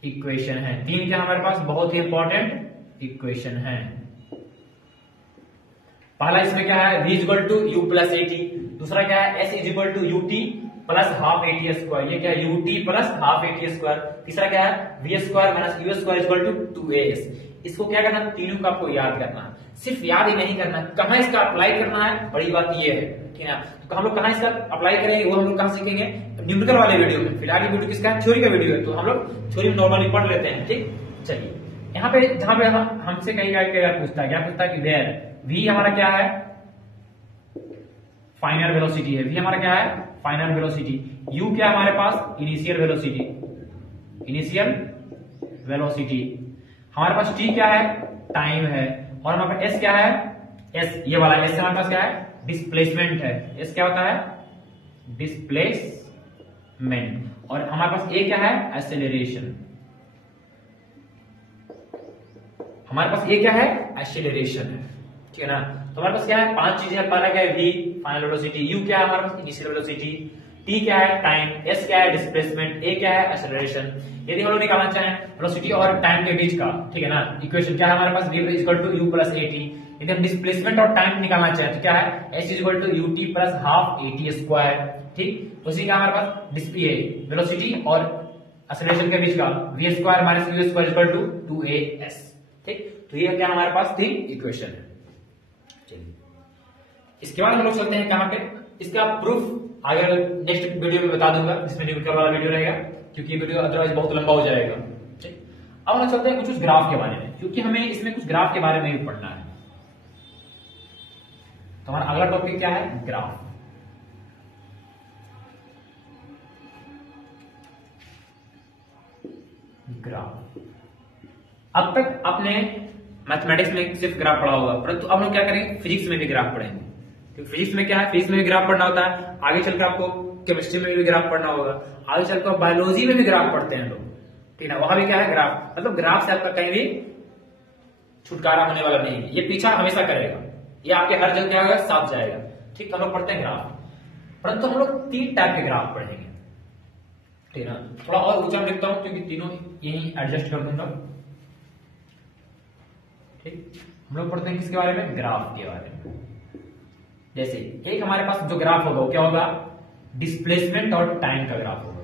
इक्वेशन है, तीन क्या हमारे पास बहुत ही इंपॉर्टेंट इक्वेशन है। पहला इसमें क्या है, v is equal to u plus a t. दूसरा क्या है, s is equal to u t plus half a t square. ये क्या है, u t plus half a t square. तीसरा क्या है, v square minus u square is equal to 2as। इसको क्या करना, तीनों को आपको याद करना है। सिर्फ याद ही नहीं करना, कहां इसका अप्लाई करना है, बड़ी बात ये है, ठीक है। तो हम लोग कहां इसका अप्लाई करेंगे वो हम लोग कहां सीखेंगे, न्यूमेरिकल वाले वीडियो में। फिलहाल ये वीडियो किसका है, थ्योरी का वीडियो है, तो हम लोग थ्योरी में नॉर्मली पढ़ लेते हैं, ठीक। चलिए यहाँ पे जहां पे हमसे कहीं क्या पूछता है, क्या पूछता है कि वेयर v हमारा क्या है, फाइनल वेलोसिटी है। v हमारा क्या है, फाइनल वेलोसिटी। u क्या हमारे पास, इनिशियल वेलोसिटी, इनिशियल वेलोसिटी। हमारे पास t क्या है, टाइम है। और हमारे पास s क्या है, s ये वाला s हमारे पास क्या है, डिस्प्लेसमेंट है। s क्या होता है, डिस्प्लेसमेंट। और हमारे पास a क्या है, एक्सेलरेशन। हमारे पास a क्या है, एक्सेलरेशन है, ठीक है ना। तो हमारे पास क्या है, पांच चीजें। पहला क्या है, v फाइनल वेलोसिटी, u क्या है हमारे पास, इनिशियल वेलोसिटी, t क्या है, टाइम, s क्या है, डिस्प्लेसमेंट, a क्या है, एक्सेलरेशन। यदि हम लोग निकालना चाहें वेलोसिटी और टाइम के बीच का, ठीक है ना, इक्वेशन क्या है हमारे पास, v is equal to u plus at। यदि हम डिस्प्लेसमेंट और टाइम निकालना चाहें तो क्या है, s is equal to ut plus half at square, ठीक। उसी का हमारे पास वेलोसिटी और एक्सेलरेशन के बीच का v square minus u square is equal to 2as, ठीक। तो ये क्या हमारे पास तीन इक्वेशन है। इसके बाद हम लोग चलते हैं कहां पे, इसका प्रूफ आगे नेक्स्ट वीडियो में बता दूंगा, जिसमें न्यूमेरिकल वाला वीडियो रहेगा, क्योंकि वीडियो अदरवाइज बहुत लंबा हो जाएगा, ठीक। अब हम लोग चलते हैं कुछ ग्राफ के बारे में, क्योंकि हमें इसमें कुछ ग्राफ के बारे में भी पढ़ना है। तो हमारा अगला टॉपिक क्या है, ग्राफ। ग्राफ अब तक आपने मैथमेटिक्स में सिर्फ ग्राफ पढ़ा होगा, परंतु अब हम क्या करेंगे, फिजिक्स में भी ग्राफ पढ़ेंगे। क्योंकि फिजिक्स में क्या है, फिजिक्स में भी ग्राफ पढ़ना होता है। आगे चलकर आपको केमिस्ट्री में भी ग्राफ पढ़ना होगा, आगे चलकर बायोलॉजी में भी ग्राफ पढ़ते हैं लोग, ठीक है। वहां भी क्या है, ग्राफ। मतलब ग्राफ से आपका कहीं भी छुटकारा होने वाला नहीं है, ये पीछा हमेशा करेगा, ये आपके हर जगह क्या होगा, साफ जाएगा, ठीक। हम लोग पढ़ते हैं ग्राफ, परंतु हम लोग तीन टाइप के ग्राफ पढ़ेंगे, ठीक है ना। थोड़ा और ऊंचा लिखता हूं क्योंकि तीनों यही एडजस्ट कर दूंगा, ठीक। हम लोग पढ़ते हैं किसके बारे में, ग्राफ के बारे में। जैसे एक हमारे पास जो ग्राफ होगा वो क्या होगा, डिस्प्लेसमेंट और टाइम का ग्राफ होगा।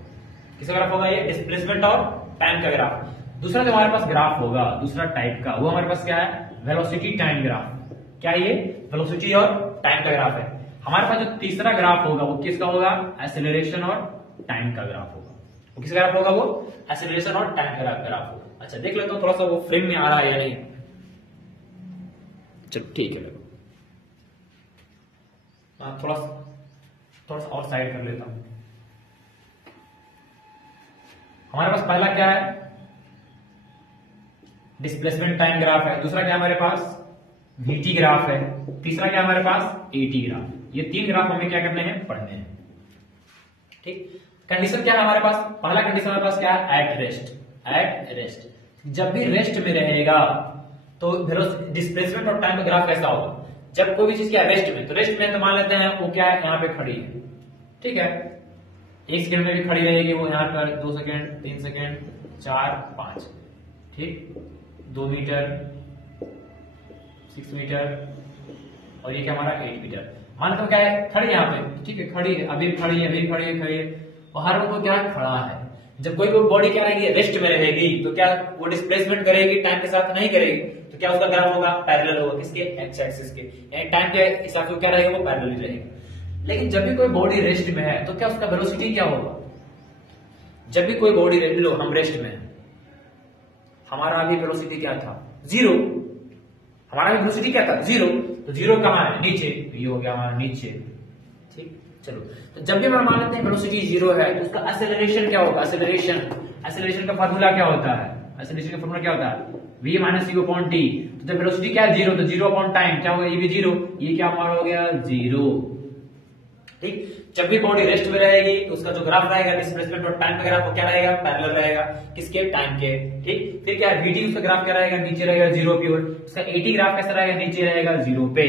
किसका ग्राफ होगा, ये डिस्प्लेसमेंट और टाइम का ग्राफ। दूसरा जो हमारे पास ग्राफ होगा दूसरा टाइप का, वो हमारे पास क्या है, वेलोसिटी टाइम ग्राफ। क्या ये, वेलोसिटी और टाइम का ग्राफ है। हमारे पास जो तीसरा ग्राफ होगा वो किसका होगा, एक्सेलरेशन और टाइम का ग्राफ होगा। वो किसका ग्राफ होगा, वो एक्सेलरेशन और टाइम का ग्राफ होगा। अच्छा देख लेते हो थोड़ा सा वो फ्रेम में आ रहा है या नहीं, चलो ठीक है। थोड़ा सा और साइड कर लेता हूं। हमारे पास पहला क्या है, डिस्प्लेसमेंट टाइम ग्राफ है। दूसरा क्या हमारे पास, वीटी ग्राफ है। तीसरा क्या हमारे पास, एटी ग्राफ। ये तीन ग्राफ हमें क्या करने हैं, पढ़ने हैं, ठीक। कंडीशन क्या है हमारे पास, पहला कंडीशन हमारे पास क्या है, एट रेस्ट। एट रेस्ट, जब भी रेस्ट में रहेगा तो डिस्प्लेसमेंट और टाइम का ग्राफ कैसा होगा, जब कोई भी चीज क्या रेस्ट में, तो रेस्ट में तो मान लेते हैं वो क्या है, यहाँ पे खड़ी है, ठीक है। 1 सेकंड में भी खड़ी रहेगी वो, यहाँ पर 2 सेकंड, 3 सेकंड, 4, 5, ठीक। 2 मीटर, 6 मीटर, और ये क्या हमारा 8 मीटर। मान लो क्या है, खड़ी यहाँ पे, ठीक है, खड़ी है, अभी खड़ी है, अभी खड़ी है, खड़ी है। और हर वक्त क्या है, खड़ा है। जब कोई बॉडी क्या रहेगी, रेस्ट में रहेगी, तो क्या वो डिस्प्लेसमेंट करेगी, टाइम के साथ नहीं करेगी, तो क्या उसका ग्राफ होगा, पैरेलल होगा, किसके, एक्स एक्सिस के। टाइम के हिसाब से क्या रहेगा, वो पैरेलल रहेगा। लेकिन जब भी कोई बॉडी रेस्ट में है तो क्या उसका वेलोसिटी क्या होगा, जब भी कोई बॉडी रेस्ट, लो हम रेस्ट में है, हमारा अभी वेलोसिटी क्या था, 0। हमारा अभी वेलोसिटी क्या था, 0। तो 0 कहां है, नीचे, तो ये हो गया हमारा नीचे, ठीक। चलो, तो जब भी हम मान लेते हैं वेलोसिटी 0 है तो उसका एक्सेलरेशन क्या होगा, एक्सेलरेशन का फार्मूला क्या होता है, एक्सेलरेशन का फार्मूला क्या होता है, v minus you upon T. तो जब वेलोसिटी क्या है, 0, तो 0 अपॉन टाइम क्या होगा, ये भी 0, ये क्या हमारा हो गया 0, ठीक। जब भी बॉडी रेस्ट में रहेगी तो उसका जो ग्राफ रहेगा डिस्प्लेसमेंट और टाइम का ग्राफ वो क्या रहेगा, पैरेलल रहेगा किसके, टाइम के। ठीक। फिर क्या है वीटी, उसका ग्राफ क्या रहेगा, नीचे रहेगा जीरो पे। उसका एटी ग्राफ कैसा रहेगा, नीचे रहेगा जीरो पे।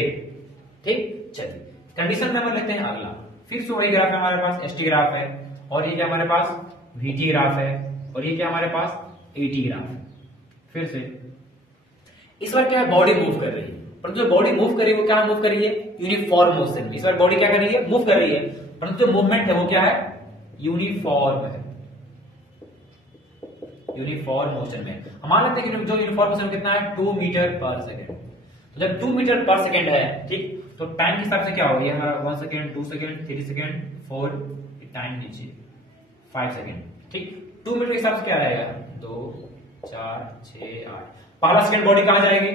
ठीक। चलिए कंडीशन नंबर लेते हैं अगला। फिर से वही ग्राफ है हमारे पास, एसटी ग्राफ है, और ये क्या हमारे पास वीटी ग्राफ है, और ये क्या हमारे पास एटी ग्राफ है। फिर से इस बार क्या है, बॉडी मूव कर रही है, परंतु जो बॉडी मूव कर रही है वो क्या मूव कर रही है, यूनिफॉर्म मोशन में। इस बार बॉडी क्या कर रही है, मूव कर रही है, परंतु जो मूवमेंट है वो क्या है, यूनिफॉर्म है, यूनिफॉर्म मोशन में। हमारा लगता है कि जो यूनिफॉर्म मोशन कितना है, 2 मीटर पर सेकेंड। तो जब 2 मीटर पर सेकेंड है, ठीक, तो टाइम के हिसाब से क्या होगा, ये हमारा 1 सेकेंड, 2 सेकेंड, 3 सेकेंड, 4, टाइम नीचे 5 सेकेंड। ठीक। 2 मीटर के हिसाब से क्या रहेगा, 2, 4, 6, 8। पहला सेकेंड बॉडी कहां जाएगी,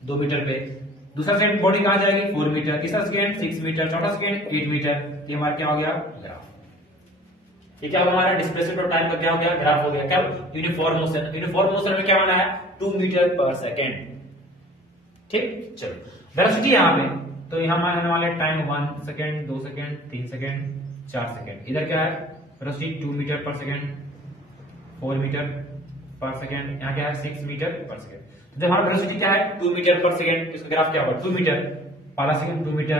2 मीटर पे। दूसरा सेकेंड बॉडी कहां जाएगी, 4 मीटर। तीसरा सेकेंड 6 मीटर। चौथा सेकेंड 8 मीटर। ये हमारा क्या हो गया, ग्राफ। ये क्या होगा, हमारा डिस्प्लेसमेंट और टाइम का क्या हो गया, ग्राफ हो गया। क्या, यूनिफॉर्म मोशन। यूनिफॉर्म मोशन में क्या होना है, 2 मीटर पर सेकेंड। ठीक। चलो वेलोसिटी यहाँ पे, तो यहाँ आने वाले time 1 second, 2 second, 3 second, 4 second. इधर क्या है, वेलोसिटी 2 मीटर पर सेकेंड, 4 मीटर पर सेकेंड, यहाँ क्या है 6 मीटर पर सेकेंड। तो जब हमारा वेलोसिटी क्या है 2 मीटर पर सेकेंड, इसका ग्राफ क्या होगा, 2 मीटर। पहला second 2 metre,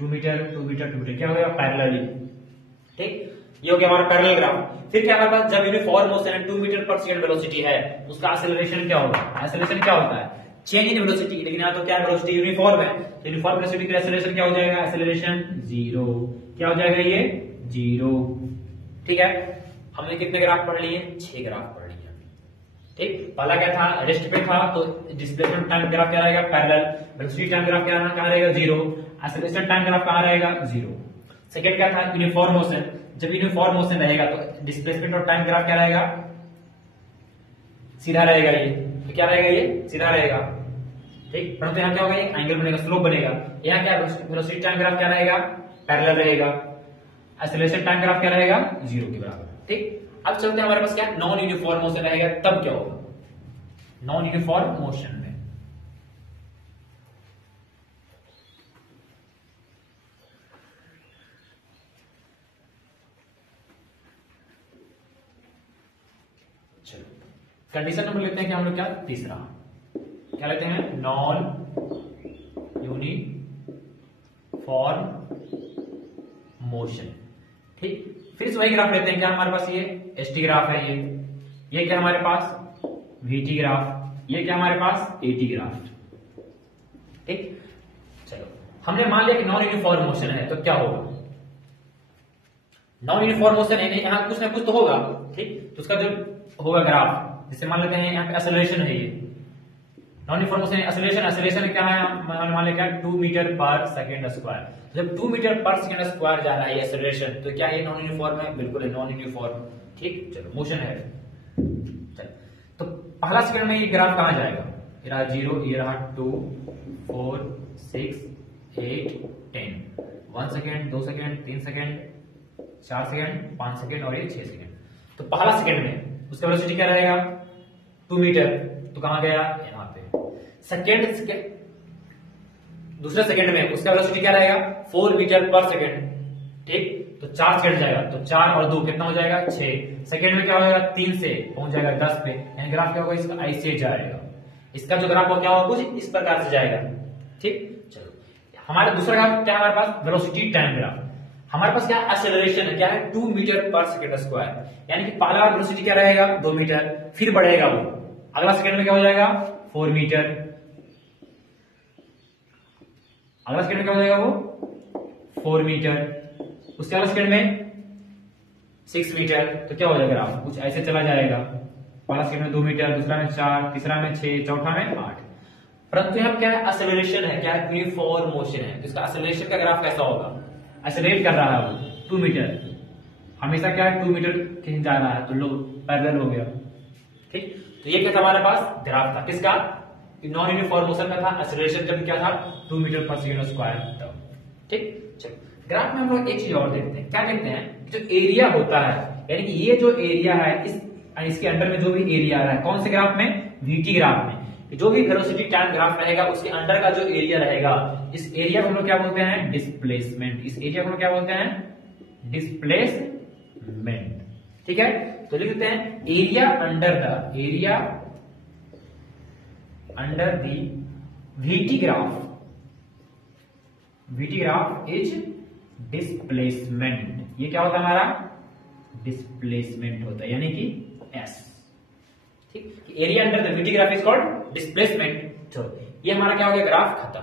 2 metre, 2 metre, 2 metre, क्या हो गया, पैरेलली। ठीक। ये हो गया हमारा पैरेलल ग्राफ। फिर क्या हमारे पास, जब यूनिफॉर्म मोशन है 2 मीटर पर सेकेंड वेलोसिटी है, उसका एक्सेलरेशन क्या होगा, एक्सेलरेशन क्या होता है, चेंज इन वेलोसिटी। लेकिन यहाँ तो क्या वेलोसिटी यूनिफॉर्म है, तो यूनिफॉर्म वेलोसिटी का एक्सेलरेशन क्या हो जाएगा, एक्सेलरेशन 0। क्या हो जाएगा, ये 0। ठीक है। हमने कितने ग्राफ पढ़ लिए, 6 ग्राफ पढ़ लिए। ठीक। पहला क्या था, रेस्ट पे था, तो डिस्प्लेसमेंट टाइम ग्राफ क्या रहेगा, पैरेलल। वेलोसिटी टाइम ग्राफ क्या रहेगा, 0। एक्सेलरेशन टाइम ग्राफ कहां रहेगा, 0। सेकंड क्या था, यूनिफॉर्म मोशन। जब यूनिफॉर्म मोशन रहेगा तो डिस्प्लेसमेंट और टाइम ग्राफ क्या रहेगा, सीधा रहेगा। ये तो क्या रहेगा, ये सीधा रहेगा। ठीक। परंतु यहाँ क्या होगा, ये एंगल बनेगा, स्लोप बनेगा। यहाँ क्या, वेलोसिटी टाइम ग्राफ क्या रहेगा, पैरेलल रहेगा। एक्सेलरेशन टाइम ग्राफ क्या रहेगा, 0 के बराबर। ठीक। अब चलते हैं हमारे पास क्या, नॉन यूनिफॉर्म मोशन रहेगा, तब क्या होगा, नॉन यूनिफॉर्म मोशन में। चलो कंडीशन नंबर लेते हैं कि हम लोग क्या, तीसरा क्या लेते हैं, नॉन यूनिफॉर्म मोशन। ठीक। फिर से वही ग्राफ लेते हैं, क्या हमारे पास ये एसटी ग्राफ है, ये क्या हमारे पास वीटी ग्राफ, ये क्या हमारे पास एटी ग्राफ। ठीक। चलो हमने मान लिया कि नॉन यूनिफॉर्म मोशन है, तो क्या होगा, नॉन यूनिफॉर्म मोशन है, यहाँ कुछ ना कुछ तो होगा। ठीक। तो उसका जो होगा ग्राफ, जिससे मान लेते हैं यहाँ पे एक्सेलरेशन है, ये non uniform motion acceleration. Acceleration क्या है, मान लें क्या, 2 मीटर पर सेकेंड स्क्वायर। जब 2 मीटर पर सेकेंड स्क्वायर जा रहा है एक्सेलरेशन, तो क्या ये नॉन यूनिफॉर्म है, बिल्कुल है, नॉन यूनिफॉर्म। ठीक। चलो मोशन है, चलो तो पहला सेकंड में ये ग्राफ कहां जाएगा, ये रहा 0, ये रहा 2, 4, 6, 8, 10। 1 second, 2 second, 3 second, 4 second, 5 second, और ये 6 सेकेंड। तो पहला सेकेंड में उसका वेलोसिटी क्या रहेगा, 2 मीटर, तो कहां गया, यहाँ पे। सेकेंड दूसरे सेकंड में उसका वेलोसिटी क्या रहेगा, 4 मीटर पर सेकंड। ठीक। तो 4 सेकंड जाएगा, तो 4 और 2 कितना हो जाएगा, 6। सेकंड में क्या हो जाएगा, 3 से पहुंच जाएगा 10 पे। यानी ग्राफ क्या होगा, इसका ऐसे जाएगा। इसका जो ग्राफ होगा क्या होगा, कुछ इस प्रकार से जाएगा। ठीक। चलो हमारा दूसरा ग्राफ क्या है, हमारे पास वेलोसिटी टाइम ग्राफ। हमारे पास क्या एक्सेलरेशन है, क्या है, 2 मीटर पर सेकंड स्क्वायर। यानी कि पहला वेलोसिटी क्या रहेगा, 2 मीटर, फिर बढ़ेगा वो। अगला सेकंड में क्या हो जाएगा, 4 मीटर। अगला सेकंड में क्या हो जाएगा वो, 4 मीटर। उसके अगला सेकंड में 6 मीटर। तो क्या हो जाएगा ग्राफ, कुछ ऐसे चला जाएगा। पहला सेकंड में 2 मीटर, दूसरा में 4, तीसरा में 6, चौथा में 8। परंतु यहाँ क्या है, एक्सेलरेशन है, क्या है, यूनिफॉर्म मोशन है। तो इसका एक्सेलरेशन का ग्राफ कैसा होगा, एक्सेलरेट कर रहा है वो 2 मीटर, हमेशा क्या है 2 मीटर कहीं जा रहा है, तो लो पैरेलल हो गया। ठीक। तो ये क्या था हमारे पास, ग्राफ था किसका, नॉन यूनिफॉर्म मोशन का था। एक्सेलरेशन का भी क्या था, 2 मीटर पर सेकंड स्क्वायर था। ठीक। चलो ग्राफ में हम लोग एक चीज और देखते हैं, क्या देखते हैं, जो एरिया होता है, यानी कि ये जो एरिया है, इसके अंदर में जो भी एरिया आ रहा है, कौन से ग्राफ में, वीटी ग्राफ में, कि जो भी वेलोसिटी टाइम ग्राफ रहेगा उसके अंडर का जो एरिया रहेगा, इस एरिया को हम लोग क्या बोलते हैं, डिस्प्लेसमेंट। इस एरिया को हम लोग क्या बोलते हैं, डिस्प्लेसमेंट। ठीक है, तो लिख देते हैं area under the VT graph is displacement. ये क्या होता है हमारा, डिस्प्लेसमेंट होता है, यानी कि S। ठीक, area under the VT graph is called displacement. चलो ये हमारा क्या हो गया, ग्राफ खत्म।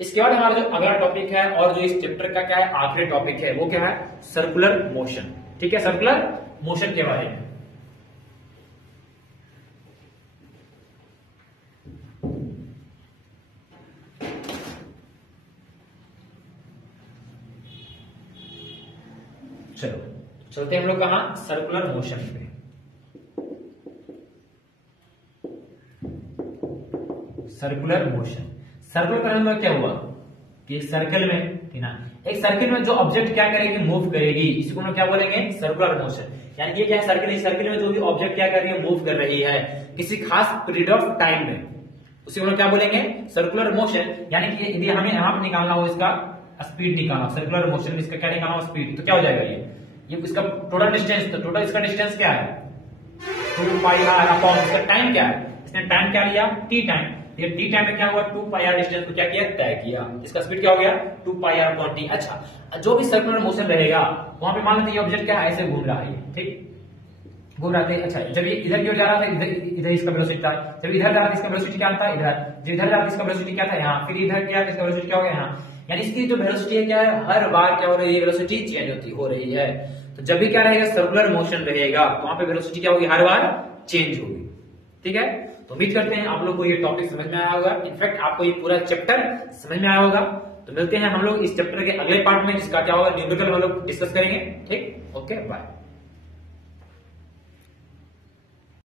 इसके बाद हमारा जो अगला टॉपिक है और जो इस चैप्टर का क्या है आखिरी टॉपिक है, वो क्या है, सर्कुलर मोशन। ठीक है, सर्कुलर मोशन के बारे में। चलो चलते हैं हम लोग कहां, सर्कुलर मोशन पे। सर्कुलर मोशन, सर्कुलर करने में क्या हुआ कि एक सर्कल में थी ना, एक सर्कल में जो ऑब्जेक्ट क्या करेगी, मूव करेगी, इसी को हम क्या बोलेंगे, सर्कुलर मोशन। यानी कि क्या है, सर्कल, इस सर्कल में जो भी ऑब्जेक्ट क्या कर रही है, मूव कर रही है किसी खास पीरियड ऑफ टाइम में, उसी को क्या बोलेंगे, सर्कुलर मोशन। यानी कि यदि हमें यहां पर निकालना हो इसका स्पीड निकालना, सर्कुलर मोशन में इसका क्या निकालना हो, स्पीड, तो क्या हो जाएगा, ये इसका टोटल डिस्टेंस, तो टोटल इसका डिस्टेंस क्या है, 2πr अपॉन इसका टाइम क्या है, इसने टाइम क्या लिया, t टाइम। ये t टाइम में क्या हुआ, 2πr डिस्टेंस को क्या किया, तय किया, इसका स्पीड क्या हो गया, 2πr अपॉन t। अच्छा, जो भी सर्कुलर मोशन रहेगा वहां पे मान लेते हैं ये ऑब्जेक्ट क्या है, ऐसे घूम रहा है, ठीक घूम रहा था। अच्छा, जब ये इधर की ओर जा रहा था, इधर इसका वेलोसिटी था, जब इधर जा रहा था इसका वेलोसिटी क्या था, इधर, जब इधर जा रहा था इसका वेलोसिटी क्या था, यहाँ, फिर इधर क्या, इसका वेलोसिटी क्या हो गया, यहाँ। यानी इसकी जो वेलोसिटी है क्या है, हर बार क्या हो रही है, वेलोसिटी चेंज हो रही है। तो जब भी क्या रहेगा, सर्कुलर मोशन रहेगा, तो वहां पे वेलोसिटी क्या होगी, हर बार चेंज होगी। ठीक है, तो उम्मीद करते हैं आप लोग को ये टॉपिक समझ में आया होगा, इनफैक्ट आपको ये पूरा चैप्टर समझ में आया होगा। तो मिलते हैं हम लोग इस चैप्टर के अगले पार्ट में, जिसका क्या होगा, न्यूमेरिकल हम लोग डिस्कस करेंगे। ठीक, ओके, बाय।